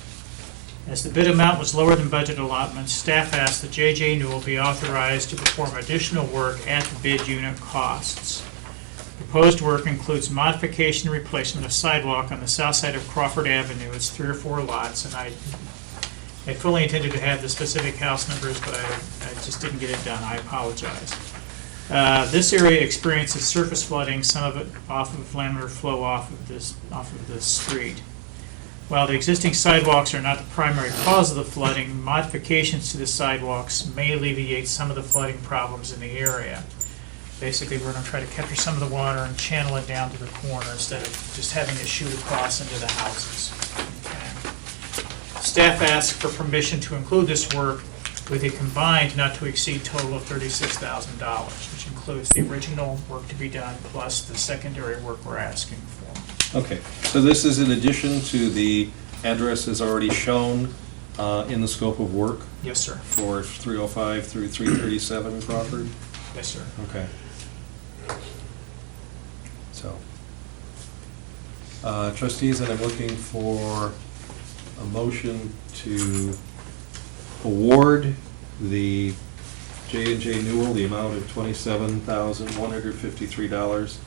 As the bid amount was lower than budget allotments, staff asked that J.J. Newell be authorized to perform additional work at the bid unit costs. Proposed work includes modification and replacement of sidewalk on the south side of Crawford Avenue. It's 3 or 4 lots, and I fully intended to have the specific house numbers, but I just didn't get it done. I apologize. This area experiences surface flooding, some of it off of laminar flow off of this street. While the existing sidewalks are not the primary cause of the flooding, modifications to the sidewalks may alleviate some of the flooding problems in the area. Basically, we're going to try to capture some of the water and channel it down to the corner instead of just having it shoot across into the houses. Okay. Staff asked for permission to include this work with a combined not to exceed total of $36,000, which includes the original work to be done plus the secondary work we're asking for. Okay, so this is in addition to the addresses already shown in the scope of work Yes, sir. for 305 through 337 Crawford? Yes, sir. Okay. So, trustees, and I'm looking for a motion to award the J&J Newell the amount of $27,153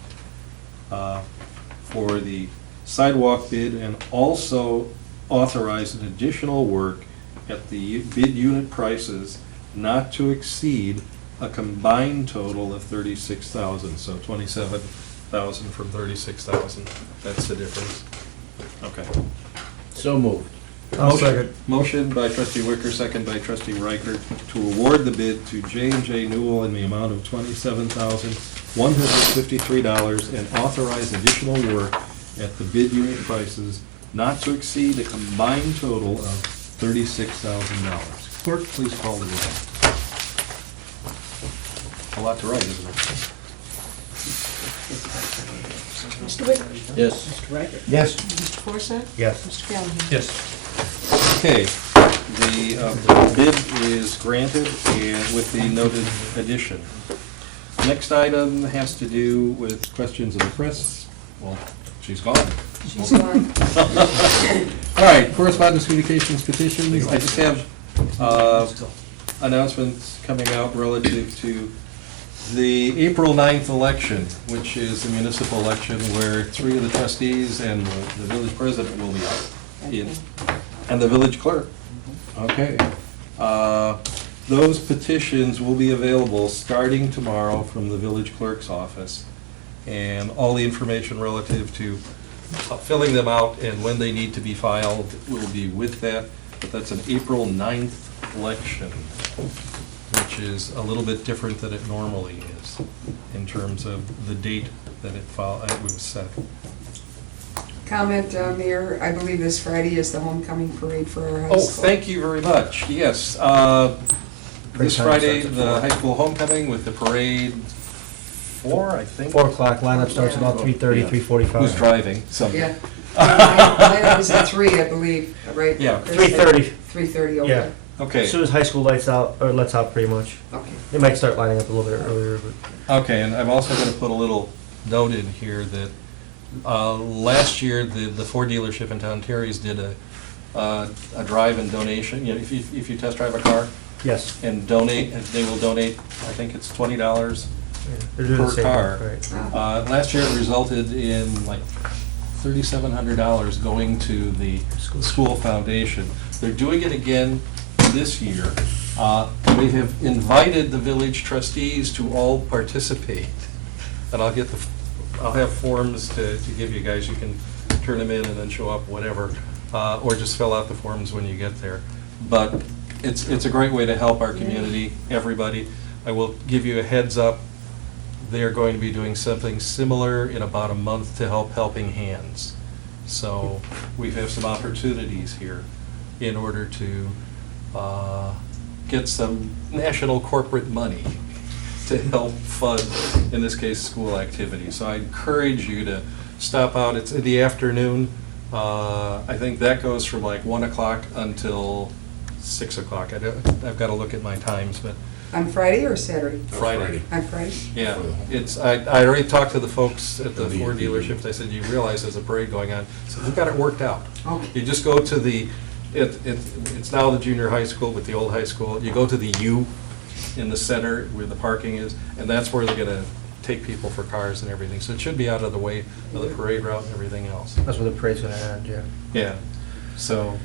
for the sidewalk bid, and also authorize an additional work at the bid unit prices not to exceed a combined total of $36,000, so $27,000 from $36,000, that's the difference. Okay. So moved. I'll second. Motion by trustee Wicker, second by trustee Reichert, to award the bid to J&J Newell in the amount of $27,153 and authorize additional work at the bid unit prices not to exceed a combined total of $36,000. Clerk, please call the roll. A lot to write, isn't it? Mr. Wicker? Yes. Mr. Riker? Yes. Mr. Forsythe? Yes. Mr. Callahan? Yes. Okay, the bid is granted and with the noted addition. Next item has to do with questions of the press. Well, she's gone. She's gone. All right, correspondence, communications, petitions. I just have announcements coming out relative to the April 9th election, which is the municipal election where 3 of the trustees and the village president will be up in, and the village clerk. Okay. Those petitions will be available starting tomorrow from the village clerk's office. And all the information relative to filling them out and when they need to be filed will be with that. But that's an April 9th election, which is a little bit different than it normally is in terms of the date that it was set. Comment, Mayor, I believe this Friday is the homecoming parade for our high Oh, school. thank you very much. Yes, this time Friday, starts at the 4. high school homecoming with the parade 4, I think. 4 o'clock, lineup starts about 3:30, Yeah. 3:45. Who's driving? Somebody. Yeah, Mine was at 3, I believe, right? Yeah. 3:30. 3:30, okay. Yeah. Okay. As soon as high school lights out, or lets out pretty much. Okay. They might start lining up a little bit earlier, but. Okay, and I'm also gonna put a little note in here that, last year, the Ford dealership in town, Terry's, did a drive and donation, you know, if you test drive a car Yes. and donate, and they will donate, I think it's $20 Yeah, they're doing the per same, car. right. Last year it resulted in like $3,700 going to the school foundation. They're doing it again this year. They have invited the village trustees to all participate. And I'll have forms to give you guys. You can turn them in and then show up, whatever. Or just fill out the forms when you get there. But it's a great way to help our community, everybody. I will give you a heads up. They're going to be doing something similar in about a month to help Helping Hands. So we have some opportunities here in order to get some national corporate money to help fund, in this case, school activities. So I encourage you to stop out. It's in the afternoon. I think that goes from like 1 o'clock until 6 o'clock. I've got to look at my times, but On Friday or Saturday? Friday. On Friday? Yeah, I already talked to the folks at the Ford dealerships. I said, you realize there's a parade going on? So we've got it worked out. Okay. You just go to it's now the junior high school, but the old high school. You go to the U in the center where the parking is, and that's where they're gonna take people for cars and everything. So it should be out of the way of the parade route and everything else. That's where the parade's gonna end, yeah. Yeah, so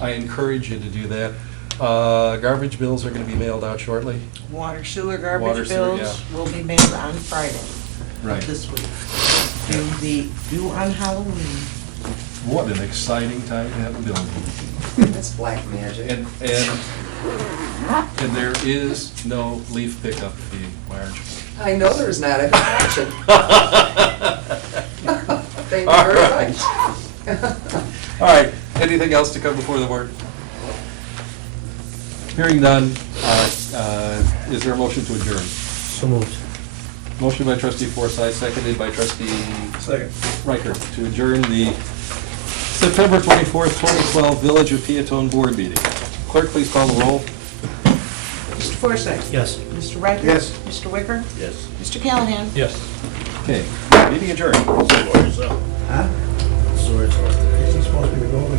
I encourage you to do that. Garbage bills are gonna be mailed out shortly. Water, sewer, Water, garbage sewer, bills will be mailed on Friday Right. of this week. Due on Halloween. What an exciting time to have a bill. That's black magic. And there is no leaf pickup fee, Marge. I know there's not, I've been watching. Thank you very much. All right, anything else to come before the board? Hearing none, is there a motion to adjourn? So moved. Motion by trustee Forsythe, seconded by trustee Reichert to adjourn the September 24th, 2012 Village of Peotone Board meeting. Clerk, please call the roll. Mr. Forsythe? Yes. Mr. Riker? Yes. Mr. Wicker? Yes. Mr. Callahan? Yes. Okay, meeting adjourned. Huh? Storage. Isn't supposed to be going